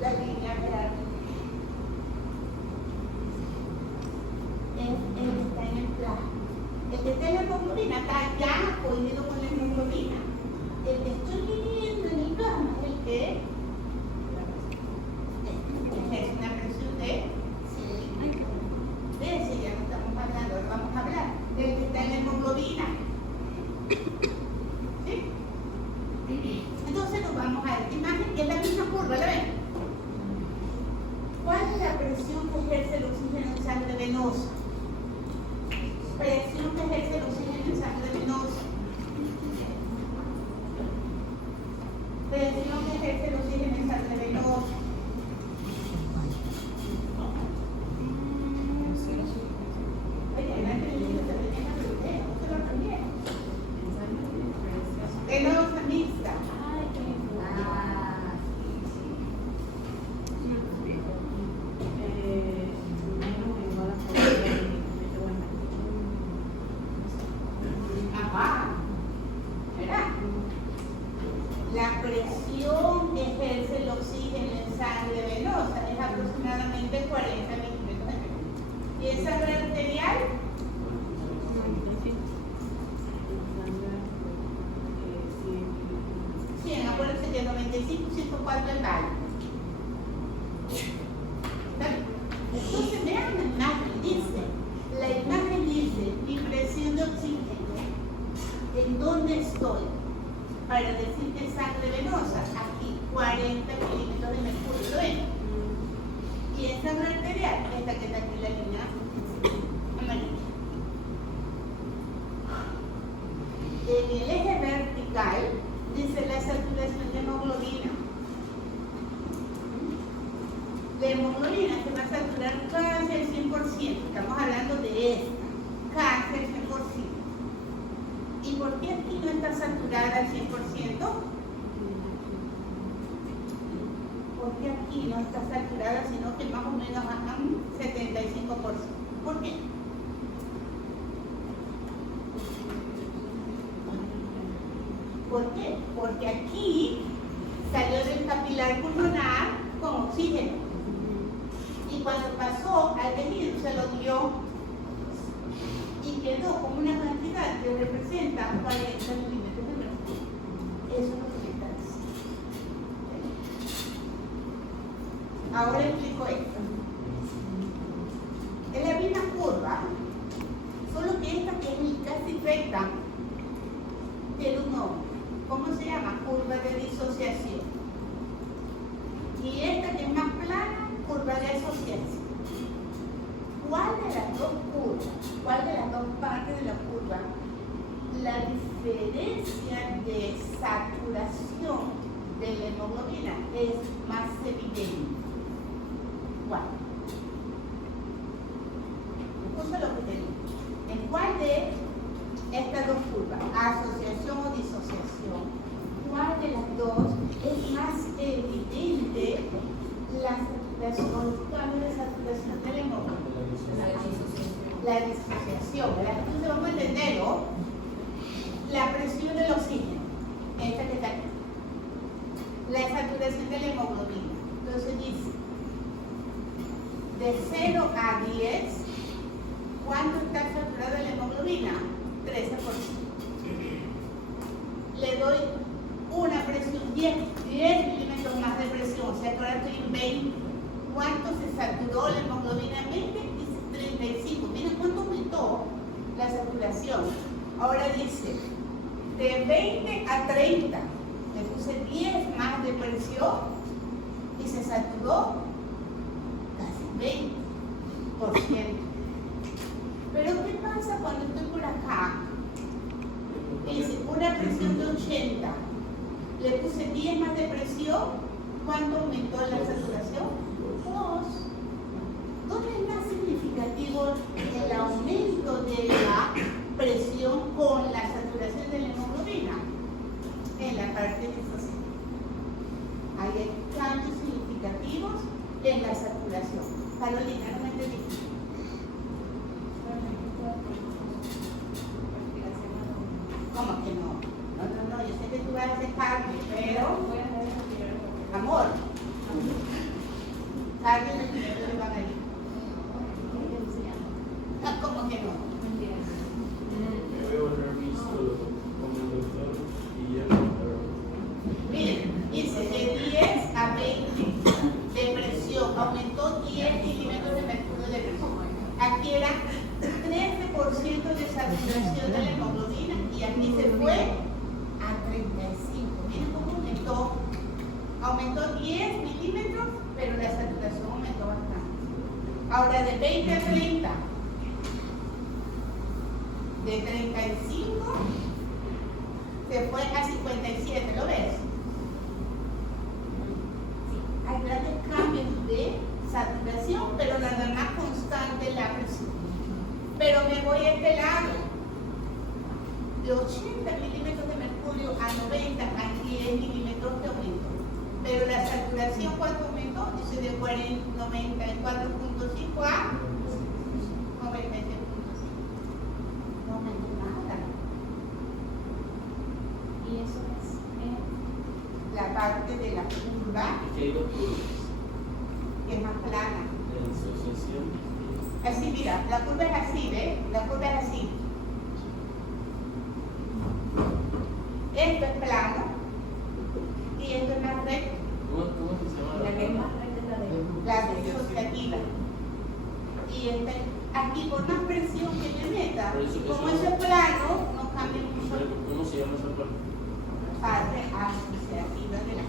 la línea verde. El que está en el plasma. El que está en la hemoglobina está ya unido con la hemoglobina. El que estoy midiendo en el plasma es el que ejerce una presión de 100 milímetros. De ese ya no estamos hablando, ahora vamos a hablar del que está en la hemoglobina. ¿Sí? vamos a ver esta imagen, que es la misma curva, ¿la ven? ¿Cuál es la presión que ejerce el oxígeno en sangre venosa? Presión que ejerce el oxígeno en sangre venosa. Presión que ejerce el oxígeno en sangre venosa. Oye, era que el libro te venía a aprender, no te lo aprendieron. Venosa mixta. Ajá. ¿Verdad? La presión que ejerce el oxígeno en sangre venosa es aproximadamente 40 milímetros de mercurio. ¿Y en sangre arterial? Sí, acuérdense que 95, 104 es válido. Entonces vean la imagen, dice mi presión de oxígeno, ¿en dónde estoy? Para decir que es sangre venosa, aquí 40 milímetros de mercurio, ¿lo ven? Y en sangre arterial, esta que está aquí en la línea amarilla. En el eje vertical dice la saturación de hemoglobina. La hemoglobina se va a saturar casi al 100%, estamos hablando de esta, casi al 100%. ¿Y por qué aquí no está saturada al 100%? Porque aquí no está saturada, sino que más o menos a un 75%. ¿Por qué? ¿Por qué? Porque aquí salió del capilar pulmonar con oxígeno. Y cuando pasó al tejido se lo dio y quedó como una cantidad que representa 40 milímetros de mercurio. Eso es lo que me está diciendo. Ahora explico esto. Es la misma curva, solo que esta que es casi recta tiene un nombre. ¿Cómo se llama? Curva de disociación. Y esta que es más plana, curva de asociación. ¿Cuál de las dos curvas, cuál de las dos partes de la curva, la diferencia de saturación de la hemoglobina es más evidente? ¿Cuál? Justo lo que te digo. ¿En cuál de estas dos curvas, asociación o disociación, cuál de las dos es más evidente la saturación, el cambio de saturación de la hemoglobina? La disociación, ¿verdad? Entonces vamos a entender, ¿no? La presión del oxígeno, esta que está aquí, la saturación de la hemoglobina. Entonces dice, de 0 a 10, ¿cuánto está saturada la hemoglobina? 13%. Le doy una presión, 10 milímetros más de presión, o sea que ahora estoy en 20. ¿Cuánto se saturó la hemoglobina? 20 y 35. Miren cuánto aumentó la saturación. Ahora dice, de 20 a 30, le puse 10 más de presión y se saturó casi 20%. Pero ¿qué pasa cuando estoy por acá? Dice, una presión de 80, le puse 10 más de presión, ¿cuánto aumentó la saturación? 2. ¿Dónde es más significativo el aumento de la presión con la saturación de la hemoglobina? En la parte disociativa. Hay cambios significativos en la saturación. Carolina, no me entendí. ¿Cómo que no? No, yo sé que tú vas a hacer cálculo, pero amor, cálculo primero le van a ir. ¿Cómo que no? Me veo revisto con el doctor y ya Miren, dice de 10 a 20 de presión, aumentó 10 milímetros de mercurio de presión. Aquí era 13% de saturación de la hemoglobina y aquí se fue a 35. Miren cómo aumentó Aumentó 10 milímetros, pero la saturación aumentó bastante. Ahora de 20 a 30, de 35 se fue a 57, ¿lo ves? Hay grandes cambios de saturación, pero nada más constante la presión. Pero me voy a este lado. De 80 milímetros de mercurio a 90 a 10 milímetros de aumento. Pero la saturación, ¿cuánto aumentó? Dice de 94.5 a 96.5. No aumentó nada. Y eso es La parte de la curva, Es que hay dos curvas. que es más plana. La disociación. Así, mira, la curva es así, ¿ves? La curva es así. Esto es plano y esto es más recto. ¿Cómo se llama? la que es más recta de La disociativa. Y aquí por más presión que le meta, Pero eso- como eso- ese plano no cambia mucho. ¿Cómo se llama esa parte? Parte asociativa de la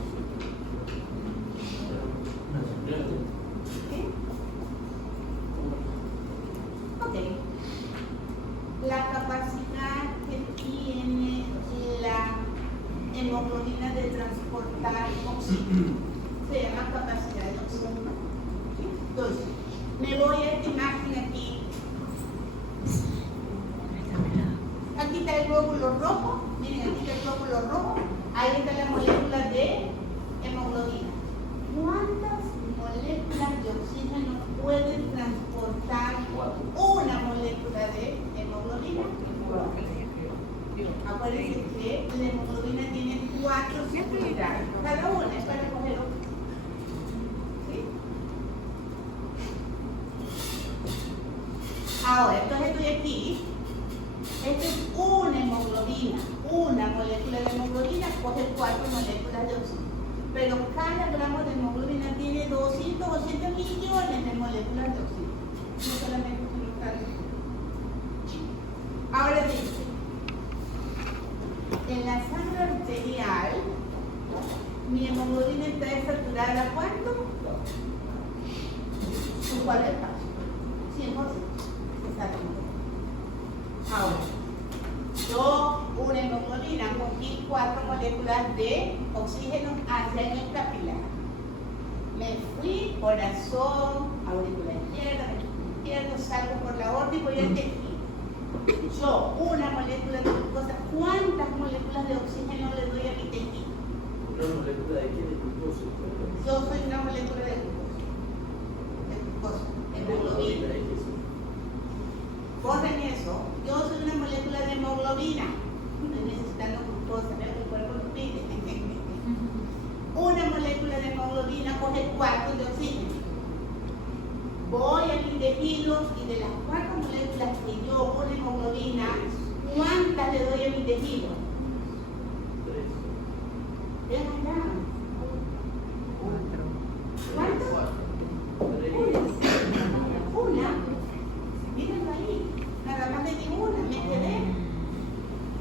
¿sí? Ok. La capacidad que tiene la hemoglobina de transportar oxígeno se llama capacidad de oxígeno. ¿Sí? Entonces, me voy a esta imagen aquí. Aquí está el glóbulo rojo. Miren, aquí está el glóbulo rojo. Ahí está la molécula de hemoglobina. ¿Cuántas moléculas de oxígeno pueden transportar una molécula de hemoglobina? Acuérdense que la hemoglobina tiene 4 circularidades. Cada una es para coger otra. ¿Sí? Ahora, entonces estoy aquí. Esta es una hemoglobina. Una molécula de hemoglobina coge 4 moléculas de oxígeno. Pero cada gramo de hemoglobina tiene 280 millones de moléculas de oxígeno. No solamente uno cada uno. Ahora dice, en la sangre arterial, mi hemoglobina está saturada ¿a cuánto? Un 4 espacio. 100%. Exactamente. Ahora, yo, una hemoglobina, cogí 4 moléculas de oxígeno hacia el capilar. Me fui, corazón, aurícula izquierda, salgo por la aorta y voy al tejido. Yo, una molécula de glucosa, ¿cuántas moléculas de oxígeno le doy a mi tejido? ¿Una molécula de qué? De glucosa. Yo soy una molécula de glucosa. De glucosa, hemoglobina. Borren eso. Yo soy una molécula de hemoglobina. Estoy necesitando glucosa, veo que el cuerpo lo pide. Una molécula de hemoglobina coge 4 de oxígeno. Voy a mi tejido y de las 4 moléculas que yo, una hemoglobina, ¿cuántas le doy a mi tejido? 3. Vean acá. 4. ¿Cuántas? 3. Una. Mírenlo ahí. Nada más le di una, me quedé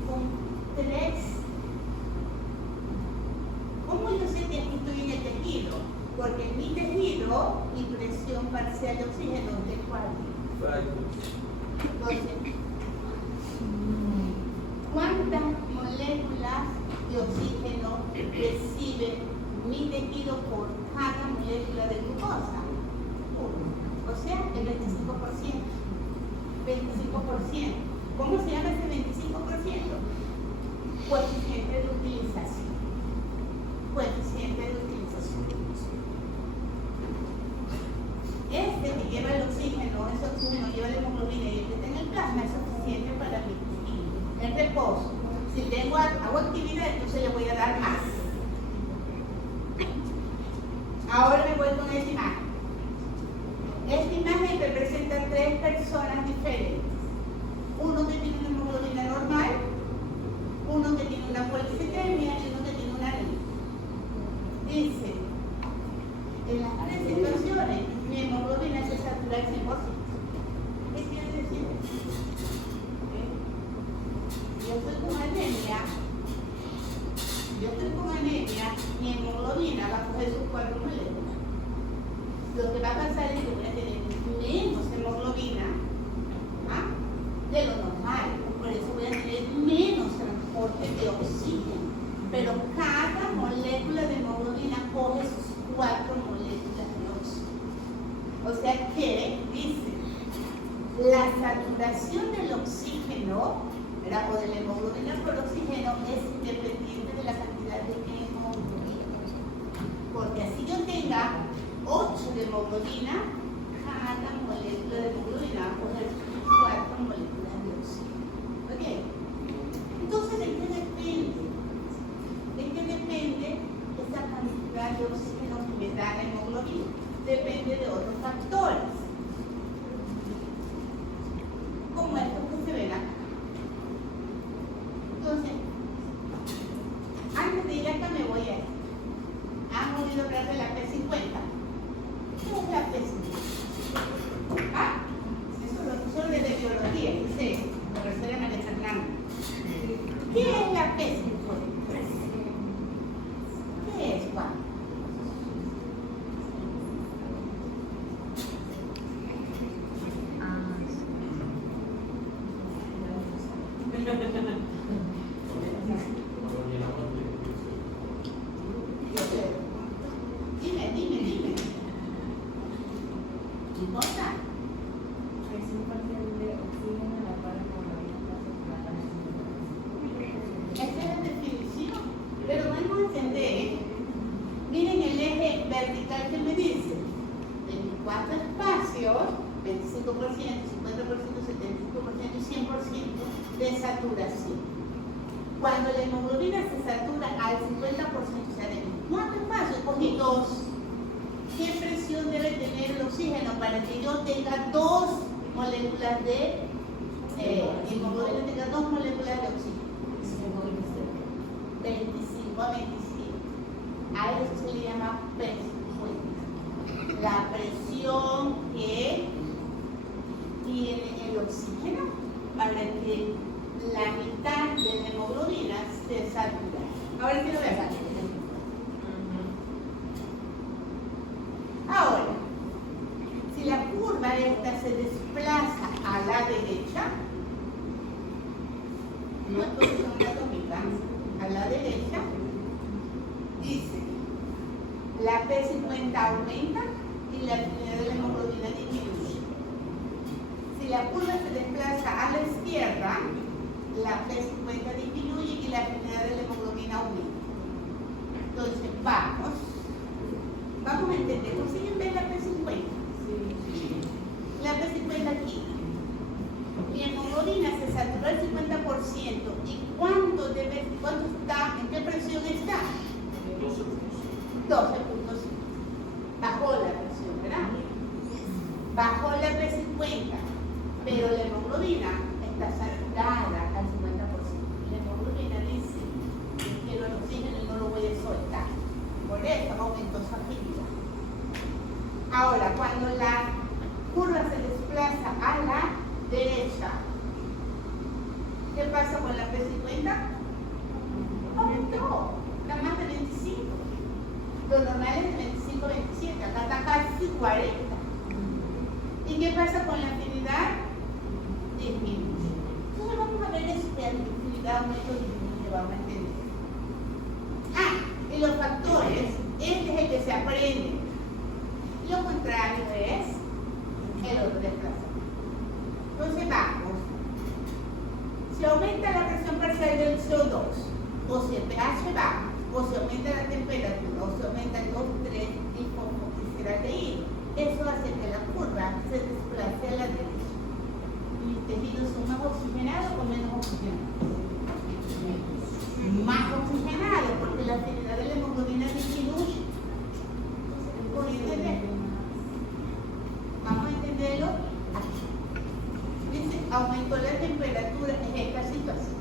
con 3. ¿Cómo yo sé que aquí estoy en el tejido? Porque en mi tejido, mi presión parcial de oxígeno es de 4. Entonces, ¿cuántas moléculas de oxígeno recibe mi tejido por cada molécula de glucosa? 1. O sea, el 25%. 25%. ¿Cómo se llama ese 25%? Coeficiente de utilización. Coeficiente de utilización. Este que lleva el oxígeno, ese oxígeno lleva la hemoglobina y el que está en el plasma es suficiente para mi tejido. El reposo. Si hago actividad, entonces le voy a dar más. Ahora me voy con esta imagen. Esta imagen representa 3 personas diferentes. Uno que tiene una hemoglobina normal, uno que tiene una policitemia y uno que tiene una anemia. Dice, en las 3 situaciones, mi hemoglobina se satura al 100%. ¿Qué quiere decir? Yo soy con anemia, si yo estoy con anemia, mi hemoglobina va a coger sus 4 moléculas. Lo que va a pasar es que voy a tener menos hemoglobina, ¿ah?, de lo normal. Por eso voy a tener menos transporte de oxígeno. Pero cada molécula de hemoglobina coge sus 4 moléculas de oxígeno. O sea que, dice, la saturación del oxígeno, ¿verdad?, o de la hemoglobina por oxígeno es independiente de la cantidad de hemoglobina. Porque así yo tenga 8 de hemoglobina, cada molécula de hemoglobina va a coger 4 moléculas de oxígeno. ¿Ok? Entonces, ¿de qué depende? ¿De qué depende esa cantidad de oxígeno que me da la hemoglobina? Depende de otros factores, como estos que se ven acá. Entonces, antes de ir acá me voy a ir. ¿Han oído hablar de la P50? ¿Qué es la P50? Ah, eso lo solo desde biología, dice la profesora María Fernanda. ¿Qué es la P50? ¿Qué es, Juan? Dime. ¿Qué cosa? Esa es la definición. Pero vamos a entender. Miren el eje vertical que me dice. 24 espacios, 25%, 50%, 75% y 100% de saturación. Cuando la hemoglobina se satura al 50%, o sea, de 24 espacios, cogí 2. ¿Qué presión debe tener el oxígeno para que yo tenga 2 moléculas de hemoglobina, tenga 2 moléculas de oxígeno? 25 a 27. A eso se le llama P50. La presión que tiene el oxígeno para que la mitad de la hemoglobina se satura. Ahora quiero ver. Ahora, si la curva esta se desplaza a la derecha, no es posición anatómica, a la derecha, dice, la P50 aumenta y la actividad de la hemoglobina disminuye. Si la curva se desplaza a la izquierda, la P50 disminuye y la actividad de la hemoglobina aumenta. Entonces, vamos a entender. ¿Consiguen ver la P50? Sí. La P50 aquí. Mi hemoglobina se saturó al 50%. ¿Y cuánto está? ¿En qué presión está? 12.5. Bajó la presión, ¿verdad? Bajó la P50. Pero la hemoglobina está saturada al 50%. La hemoglobina dice que quiero el oxígeno y no lo voy a soltar. Por eso aumentó su actividad. Ahora, cuando la curva se desplaza a la derecha, ¿qué pasa con la P50? Aumentó, está más de 25. Lo normal es de 25 a 27, acá está casi 40. ¿Y qué pasa con la afinidad? Disminuye. Entonces vamos a ver eso que la afinidad aumenta o disminuye, vamos a entender. Y los factores, este es el que se aprende. Lo contrario es el otro desplazamiento. Entonces vamos. Si aumenta la presión parcial del CO2, o si el pH baja, o se aumenta la temperatura, o se aumenta el O3 hipofosfisaldehído, eso hace que la curva se desplace a la derecha. Mis tejidos son más oxigenados o menos oxigenados. Más oxigenados, porque la afinidad de la hemoglobina disminuye. ¿Por entender? Vamos a entenderlo aquí. Dice, aumentó la temperatura en esta situación.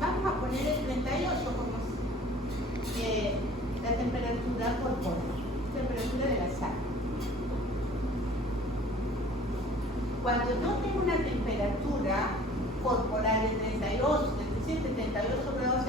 Vamos a poner el 38 como la temperatura corporal, temperatura de la sangre. Cuando yo tengo una temperatura corporal de 38, 37, 38 grados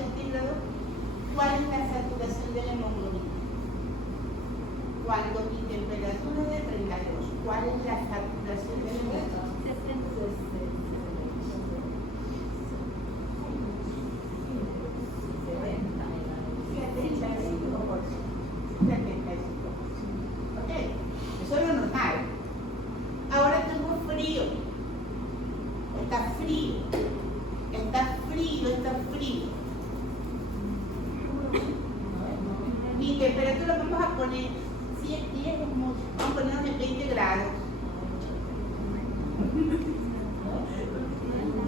Mi temperatura vamos a poner, si es 10 es mucho, vamos a ponernos en 20 grados.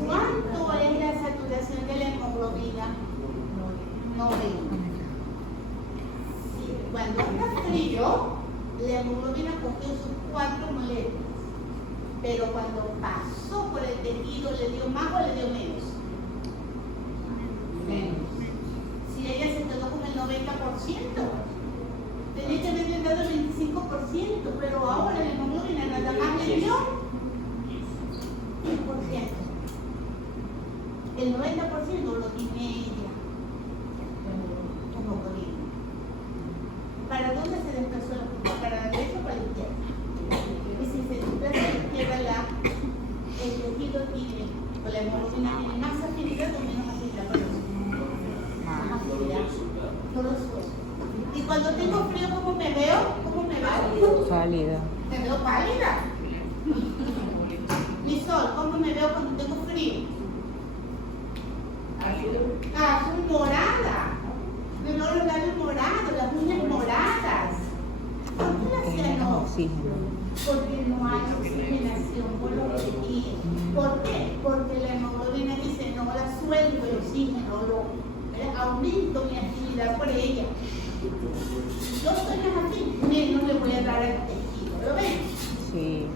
¿Cuánto es la saturación de la hemoglobina? 90. Cuando está frío, la hemoglobina cogió sus 4 moléculas, pero cuando pasó por el tejido, ¿le dio más o le dio menos? Menos. Si ella se quedó con el 90%, tenía que haberle dado el 25%, pero ahora la hemoglobina nada más le dio 10%. El 90% lo tiene ella. Hemoglobina. ¿Para dónde se desplazó la curva? ¿Para la derecha o para la izquierda? Y si se desplaza a la izquierda, el tejido tiene, o la hemoglobina tiene más afinidad o menos afinidad con los más afinidad. Todo eso. Y cuando tengo frío, ¿cómo me veo? ¿Cómo me veo? Pálida. Me veo pálida. Mi sol, ¿cómo me veo cuando tengo frío? Azul morada. Me veo los labios morados, las uñas moradas. ¿Por qué la Porque hacía no? oxígeno. Porque no hay oxigenación por los tejidos. ¿Por qué? Porque la hemoglobina dice, no la suelto el oxígeno, aumento mi actividad por ella. Yo soy más afín, menos le voy a dar al tejido. ¿Lo ven? Sí.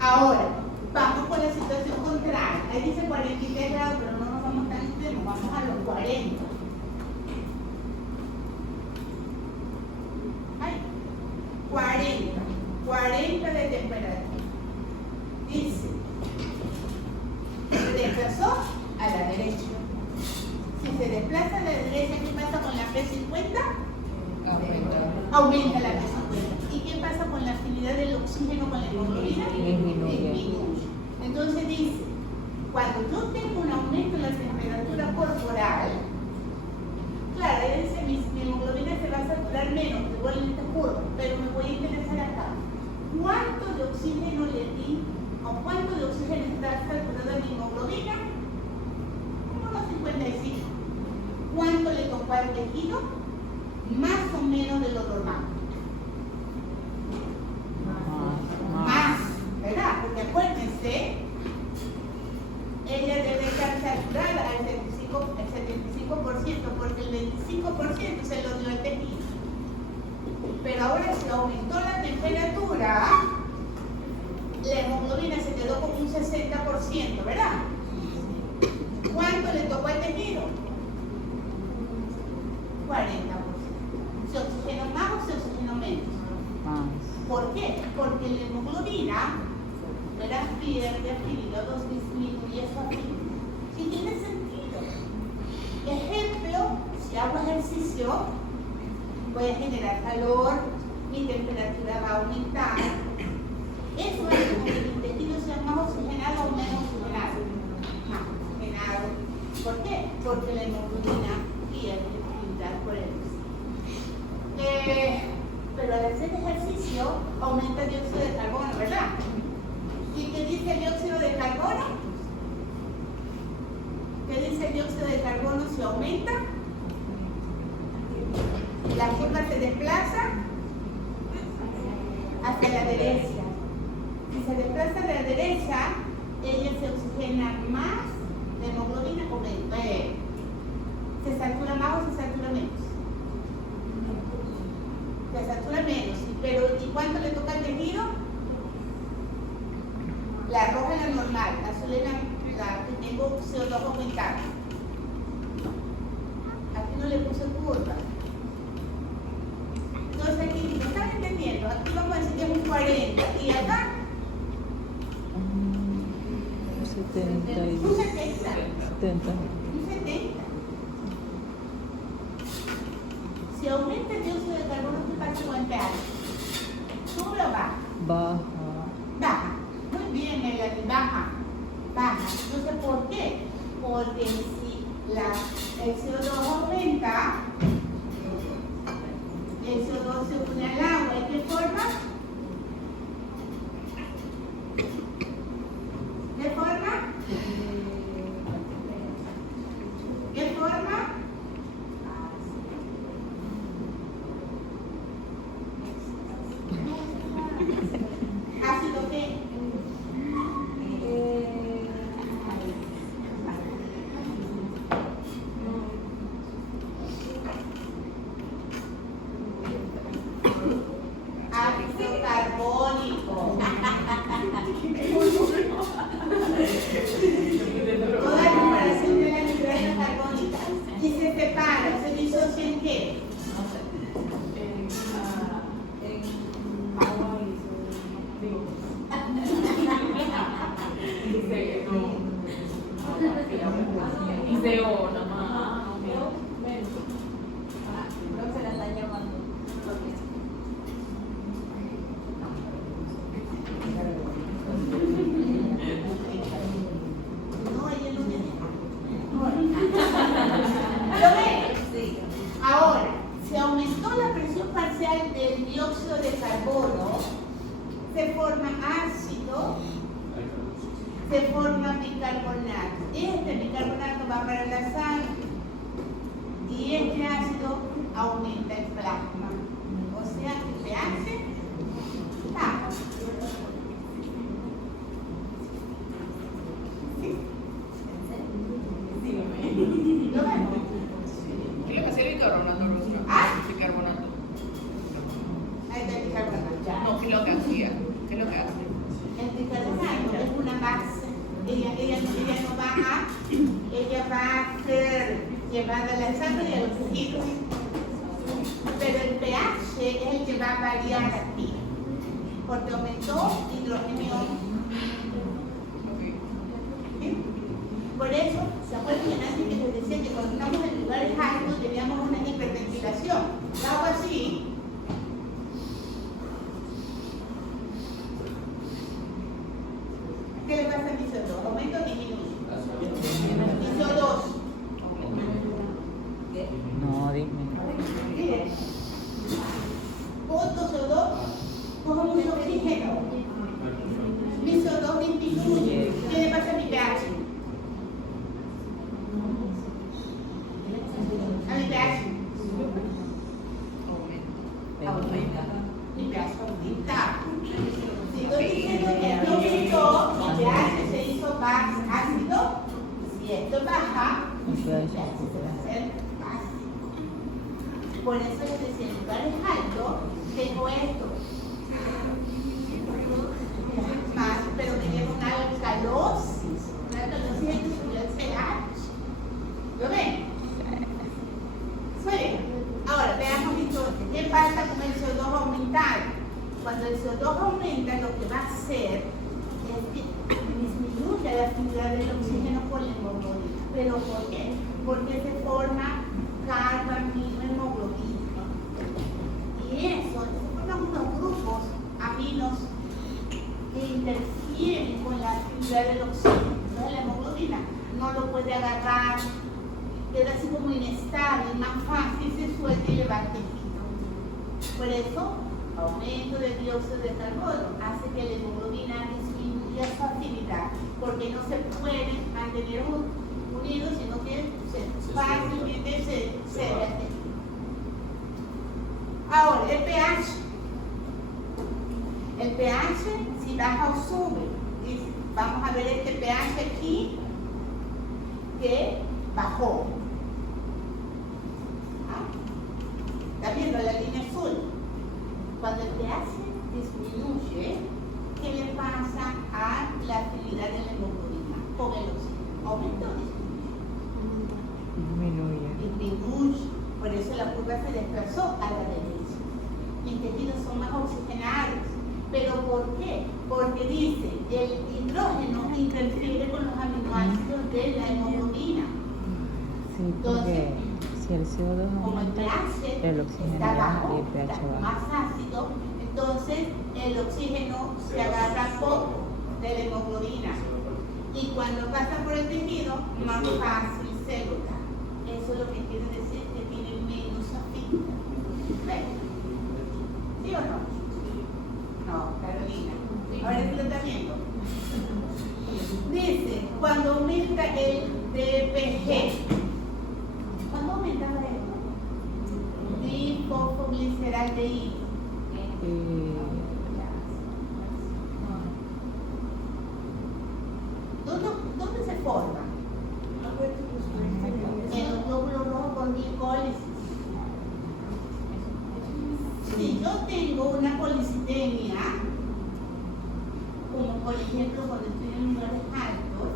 Ahora, vamos con la situación contraria. Ahí dice 43 grados, pero no nos vamos tan extremos, vamos a los 40. Ay, 40 de temperatura. Dice, se desplazó a la derecha. Si se desplaza a la derecha, ¿qué pasa con la P50? Aumenta la P50. ¿Y qué pasa con la afinidad del oxígeno con la hemoglobina? Disminuye. Entonces dice, cuando yo tengo un aumento en la temperatura corporal, claro, dice, mi hemoglobina se va a saturar menos, igual en esta curva, pero me voy a interesar acá. ¿Cuánto de oxígeno le di o cuánto de oxígeno está saturado en mi hemoglobina? Como unos 55. ¿Cuánto le tocó al tejido? Más o menos de lo normal. Más, ¿verdad? Porque acuérdense, ella debe estar saturada al 75%, porque el 25% se lo dio el tejido. Pero ahora se aumentó la temperatura, la hemoglobina se quedó con un 60%, ¿verdad? ¿Cuánto le tocó al tejido? 40%. ¿Se oxigenó más o se oxigenó menos? ¿Por qué? Porque la hemoglobina, ¿verdad? Pierde afinidad o disminuye su afinidad. Sí tiene sentido. Ejemplo, si hago ejercicio, voy a generar calor, mi temperatura va a aumentar. Eso es como que mi tejido sea más oxigenado o menos oxigenado. Más oxigenado. ¿Por qué? Porque la hemoglobina pierde afinidad por el pero al hacer ejercicio aumenta el dióxido de carbono, ¿verdad? ¿Y qué dice el dióxido de carbono? ¿Qué dice el dióxido de carbono si aumenta? La curva se desplaza hacia la derecha. Si se desplaza a la derecha, ella se oxigena más, la hemoglobina o menos. ¿Se satura más o se satura menos? Se satura menos, pero ¿y cuánto le toca al tejido? La roja es la normal, la azul es la que tengo CO2 aumentado. Aquí no le puse curva. Entonces aquí, ¿me están entendiendo? Aquí vamos a decir que es un 40 y acá 70. un 70. 70. Un 70. Si aumenta el dióxido de carbono, ¿qué pasa con el pH? ¿Sube o baja? Baja. Baja. Muy bien, Melanie, baja. Baja. Entonces, ¿por qué? Porque si el CO2 aumenta, el CO2 se une al agua. ¿Y qué forma? ¿Qué forma? ¿Qué forma? forma ácido, se forma bicarbonato. Este bicarbonato va para la sangre y este ácido aumenta el plasma. O sea que se hace baja. ¿Lo vemos? ¿Qué le hace el bicarbonato, Rosa? ¿Ah? Bicarbonato. Ahí está el bicarbonato. No, ¿qué es lo que hacía? ¿Qué es lo que hace? El bicarbonato es una base. Ella va a ser llevada a la sangre y a los tejidos. Pero el pH es el que va a variar aquí, porque aumentó hidrogenio. ¿Sí? Por eso, ¿se acuerdan que antes que les decía que cuando estamos en lugares altos teníamos una hiperventilación? Lo hago así. ¿Qué le pasa a mi CO2? ¿Aumenta o disminuye? Mi CO2. No, dime. Miren, otro CO2 coge mucho oxígeno. Mi CO2 disminuye. ¿Qué le pasa a mi pH? A mi pH. Aumenta. Mi pH aumenta. Si estoy diciendo que no aumentó, mi pH se hizo más ácido. Si esto baja, mi pH se va a hacer básico. Por eso les decía, en lugares altos, tengo esto. Más, pero me lleva una alcalosis. Una alcalosis es que subió el pH. ¿Lo ven? Suele. Ahora, veamos entonces, ¿qué pasa con el CO2 aumentar? Cuando el CO2 aumenta, lo que va a hacer es que disminuye la afinidad del oxígeno con la hemoglobina. ¿Pero por qué? Porque se forma carbaminohemoglobina. Y eso, se forman unos grupos aminos que interfieren con la afinidad del oxígeno. Entonces la hemoglobina no lo puede agarrar, queda así como inestable, más fácil se suelta y le va al tejido. Por eso, aumento del dióxido de carbono hace que la hemoglobina disminuya su afinidad, porque no se pueden mantener unidos, sino que fácilmente se derrite. Ahora, el pH. El pH, si baja o sube, vamos a ver este pH aquí que bajó. ¿Está viendo la línea azul? Cuando el pH disminuye, ¿qué le pasa a la afinidad de la hemoglobina con el oxígeno? ¿Aumenta o disminuye? Disminuye. Por eso la curva se desplazó a la derecha. Mis tejidos son más oxigenados. ¿Pero por qué? Porque dice que el hidrógeno interfiere con los aminoácidos de la hemoglobina. Sí, porque si el CO2 Como el aumenta, pH el oxígeno está baja bajo, y el pH está baja. más ácido, entonces el oxígeno se agarra poco de la hemoglobina. Y cuando pasa por el tejido, más fácil se bota. Eso es lo que quiere decir que tiene menos afinidad. ¿Ven? ¿Sí o no? No, Carolina. Ahora sí lo está viendo. Dice, cuando aumenta el DPG. ¿Cuándo aumentaba esto? Difosfogliciraldehído. ¿Dónde se forma? En los glóbulos rojos por glicólisis. Si yo tengo una policitemia, como por ejemplo cuando estoy en lugares altos,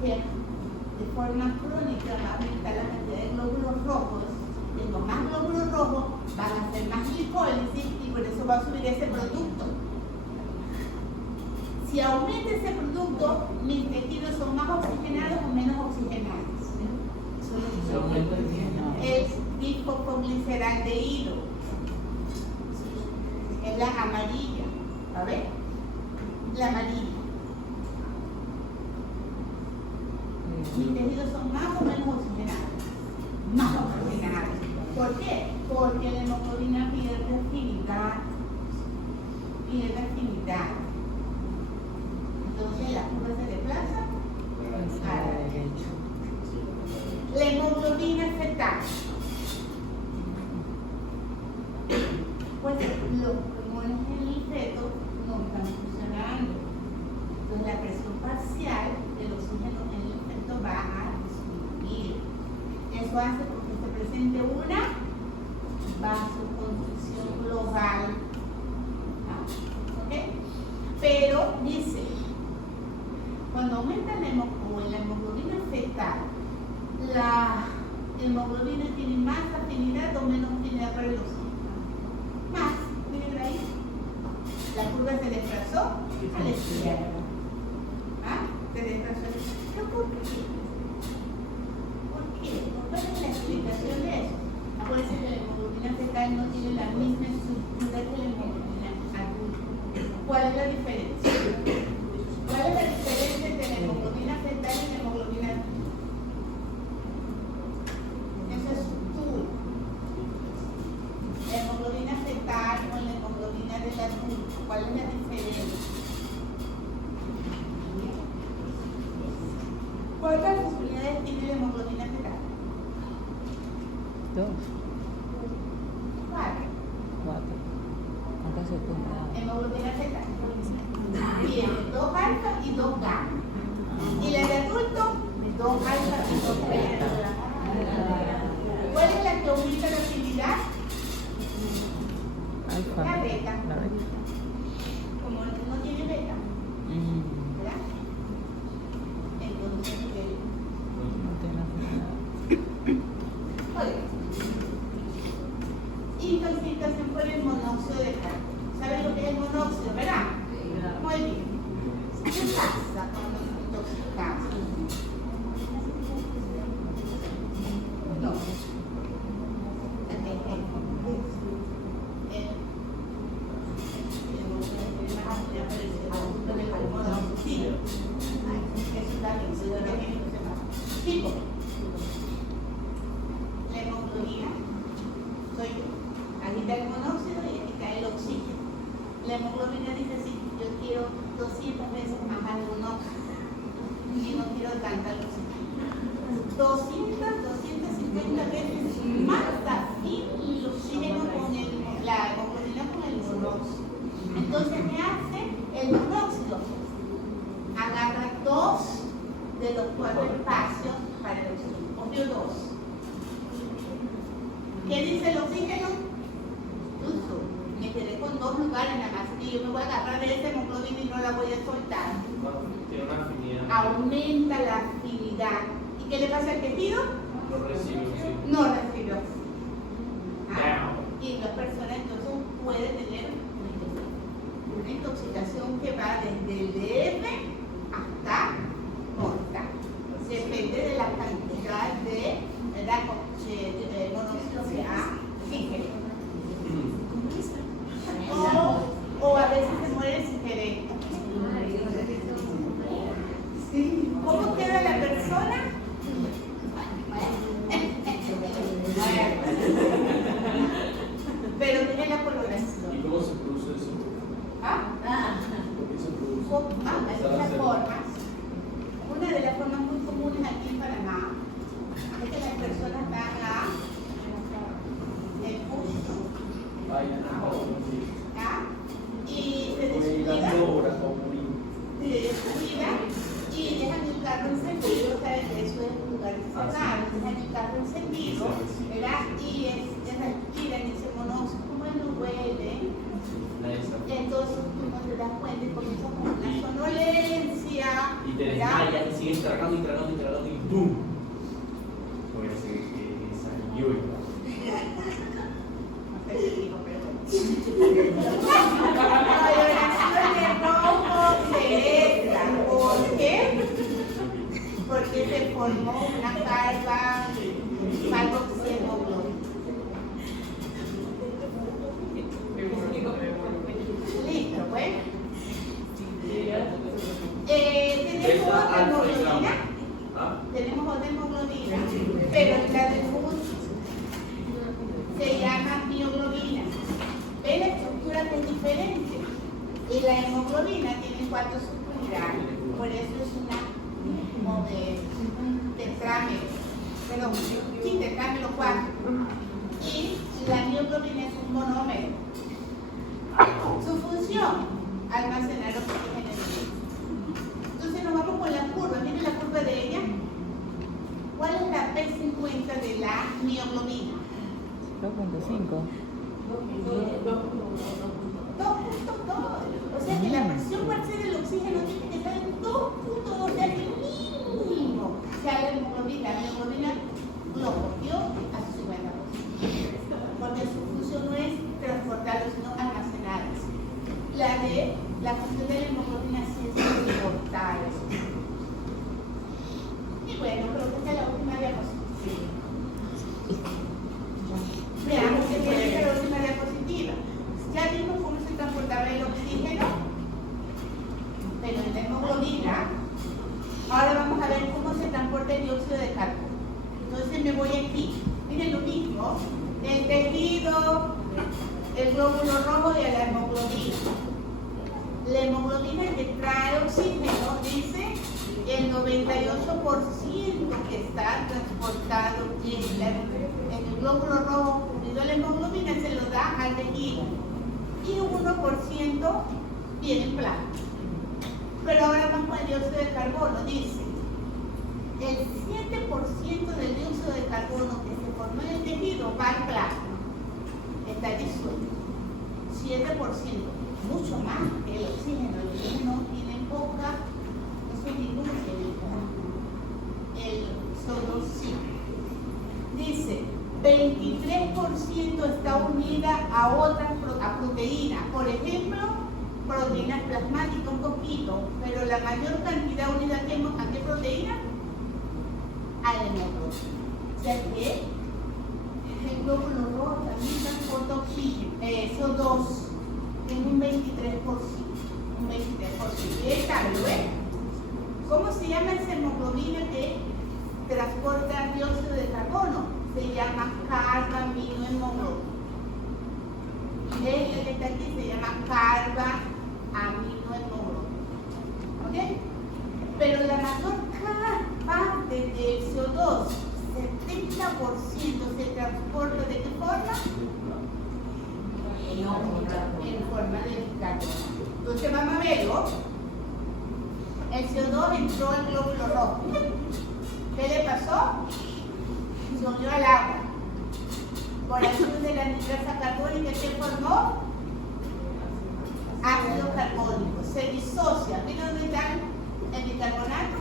que de forma crónica va a aumentar la cantidad de glóbulos rojos, tengo más glóbulos rojos, van a hacer más glicólisis y por eso va a subir ese producto. Si aumenta ese producto, mis tejidos son más oxigenados o menos oxigenados. El difosfogliciraldehído es la amarilla. A ver, la amarilla. Mis tejidos son más o menos oxigenados. Más oxigenados. ¿Por qué? Porque la hemoglobina pierde afinidad. pierde afinidad. Entonces la curva se desplaza a la derecha. La hemoglobina fetal. Pues los pulmones en el feto no están funcionando. Entonces la presión parcial del oxígeno en el feto va a disminuir. Eso hace porque se presente una vasoconstricción global. ¿Ok? Pero dice, cuando aumenta la hemoglobina fetal, la hemoglobina tiene más afinidad o menos afinidad para el oxígeno. Más, miren ahí. La curva se desplazó a la izquierda. ¿Ah? Se desplazó a la izquierda. ¿Por qué? ¿Por qué? ¿Cuál es la explicación de eso? Acuérdense que la hemoglobina fetal no tiene la misma estructura que la hemoglobina adulta. ¿Cuál es la diferencia? ¿Cuál es la diferencia entre la hemoglobina fetal y la hemoglobina adulta? Esa estructura. La hemoglobina fetal con la hemoglobina del adulto, ¿cuál es la diferencia? ¿Cuántas unidades tiene la hemoglobina fetal? 2, 4. 4. ¿Cuántas secundarias? Hemoglobina fetal. Tiene 2 alfa y 2 gamma. Y la de adulto, 2 alfa y 2 beta. ¿Cuál es la que aumenta la afinidad? Alfa. La beta. La beta. Como no tiene beta, ¿verdad? Entonces, No tiene afinidad. oye, intoxicación por el monóxido de carbono. ¿Saben lo que es el monóxido, verdad? Muy bien. ¿Qué pasa cuando nos intoxicamos? No. Tipo, la hemoglobina, soy yo. Aquí está el monóxido y aquí está el oxígeno. La hemoglobina dice, sí, yo quiero 200 veces más al monóxido y no quiero tanta al oxígeno. 250 veces más afín el oxígeno con la hemoglobina con el monóxido. Entonces, ¿qué hace el monóxido? Agarra 2 de los 4 espacios para el oxígeno. Obvio 2. ¿Qué dice el oxígeno? Uso. Me quedé con 2 lugares nada más y yo me voy a agarrar de esa hemoglobina y no la voy a soltar. Tiene una afinidad. Aumenta la afinidad. ¿Y qué le pasa al tejido? No recibe, sí. No recibe oxígeno. ¿Ah? Y la persona entonces puede tener una intoxicación que va desde leve hasta mortal. Depende de la cantidad de monóxido que ha ingerido. O a veces se muere sin querer. Sí. ¿Cómo queda la persona? Pero tiene la coloración. ¿Y cómo se produce eso? ¿Ah? ¿Por qué se produce? Hay muchas formas. Una de las formas muy comunes aquí en Panamá es que las personas van a el pucho, Ay, ¿ah? Y se no. descuidan, Voy y dejan el carro encendido, ¿sabes? Que eso es un lugar cerrado, dejan el carro encendido, ¿verdad? Y respiran ese monóxido, como él no huele. Entonces tú no te das cuenta y comienzas con una sonolencia, Y te ¿verdad? desmayas y sigues tragando y ¡boom! Pues que salió igual. ¿Por qué? Porque se formó una carboxiemoglobina. Listo, pues. Tenemos otra hemoglobina. Tenemos otra hemoglobina, pero la del mundo se llama mioglobina. ¿Ven la estructura que es diferente? la hemoglobina tiene 4 subunidades, por eso es una tetrámero, perdón, sí, tetrámero 4. Y la mioglobina es un monómero. Su función, almacenar oxígeno en el organismo. Entonces nos vamos con la curva. Miren la curva de ella. ¿Cuál es la P50 de la mioglobina? 2.5. 2.2. O sea que la presión parcial del oxígeno tiene que estar en 2.2, o sea que mínimo. O sea, la hemoglobina lo cogió a su 50%. Porque su función no es transportarlo, sino almacenarlo. La función de la hemoglobina sí es transportarlo. Y bueno, creo que esta es la última diapositiva. Veamos qué tiene la última diapositiva. Ya vimos cómo se transportaba el oxígeno, pero en la hemoglobina. Ahora vamos a ver cómo se transporta el dióxido de carbono. Entonces me voy aquí. Miren lo mismo. El tejido, el glóbulo rojo y la hemoglobina. La hemoglobina que trae oxígeno, dice el 98% que está transportado en el glóbulo rojo unido a la hemoglobina se lo da al tejido. Y 1% viene en plasma. Pero ahora vamos con el dióxido de carbono, dice el 7% del dióxido de carbono que se formó en el tejido va al plasma, está disuelto. 7%, mucho más que el oxígeno. El oxígeno tiene poca, no se diluye en el plasma. El CO2 sí. Dice 23% está unida a otras proteínas, por ejemplo, proteínas plasmáticas un poquito, pero la mayor cantidad unida a qué proteína? A la hemoglobina. O sea que el glóbulo rojo también transporta oxígeno, CO2 en un 23%. Un 23%. ¿Qué tal, ¿eh? ¿Cómo se llama esa hemoglobina que transporta dióxido de carbono? Se llama carbaminohemoglobina. Esta que está aquí se llama carbaminohemoglobina. ¿Ok? Pero la mayor parte del CO2, 70% se transporta ¿de qué forma? En forma de bicarbonato. Entonces vamos a verlo. El CO2 entró al glóbulo rojo. ¿Qué le pasó? Se unió al agua. Por acción de la nitrasa carbónica que formó ácido carbónico. Se disocia. ¿Miren dónde está el bicarbonato?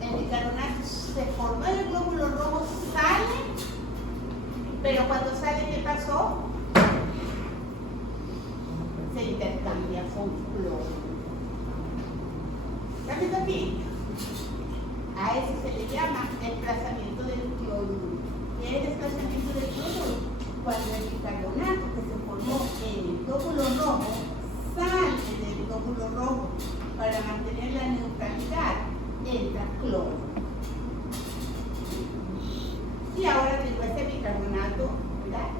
El bicarbonato se formó en el glóbulo rojo, sale, pero cuando sale, ¿qué pasó? Se intercambia con cloro. ¿Está viendo aquí? A eso se le llama desplazamiento del cloruro. ¿Qué es desplazamiento del cloruro? Cuando el bicarbonato que se formó en el glóbulo rojo sale del glóbulo rojo para mantener la neutralidad, entra cloro. Y ahora tengo este bicarbonato, ¿verdad?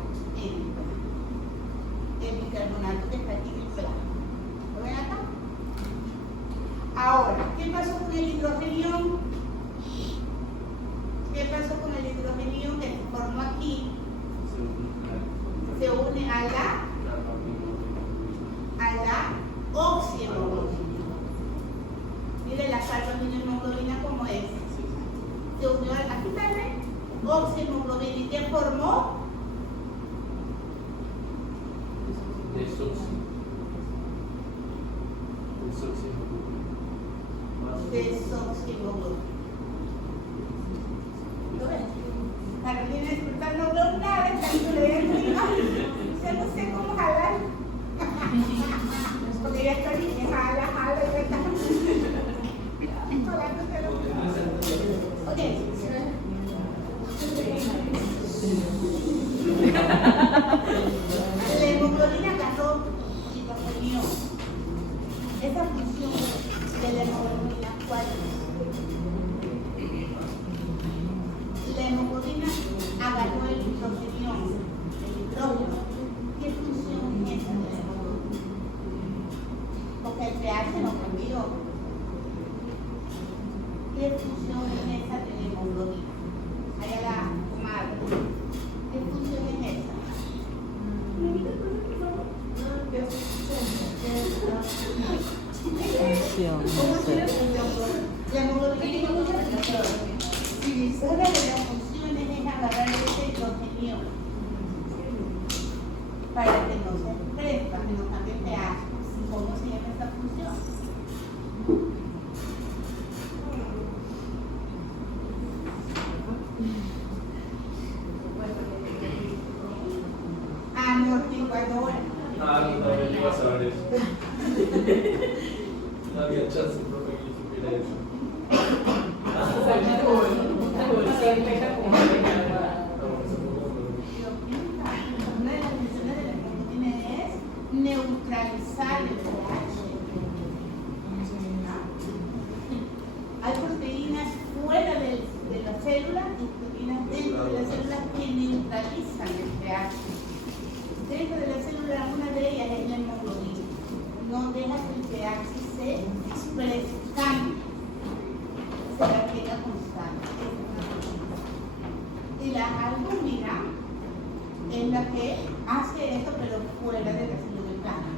El bicarbonato que está aquí en el plano. ¿Lo ven acá? Ahora, ¿qué pasó con el hidrogenio? ¿Qué pasó con el hidrogenio que se formó aquí? Se une a la oxihemoglobina. Miren la carbaminohemoglobina como es. Se unió a la oxihemoglobina y ¿qué formó? Desoxihemoglobina. ¿Lo ven? Carolina disfrutar no veo nada, está leyendo. Ya no sé cómo jalar. Porque ya estoy jala, y ya está. Ok. La hemoglobina agarró hidrogenio. Esa función de la hemoglobina, ¿cuál es? La hemoglobina agarró el hidrogenio, el hidrógeno. ¿Qué función es esa de la hemoglobina? ¿Qué función es esa de la hemoglobina? Allá la comadre. ¿Qué función es esa? Función, ¿Cómo no se le sé. la hemoglobina tiene muchas funciones. Si una de las funciones es agarrar ese hidrogenio para que no se expresa, que no cambie el pH. ¿Cómo se llama esta función? Amortiguadora. Ah, no, también iba a saber eso. No había chance, profe, que yo supiera eso. Una de las funciones de la hemoglobina es neutralizar el pH. Hay proteínas fuera de la célula y proteínas dentro de la célula que neutralizan el pH. Dentro de la célula, una de ellas es la hemoglobina. No deja que el pH se exprese, cambie, se mantenga constante. Y la albúmina es la que hace esto, pero fuera de la célula plana.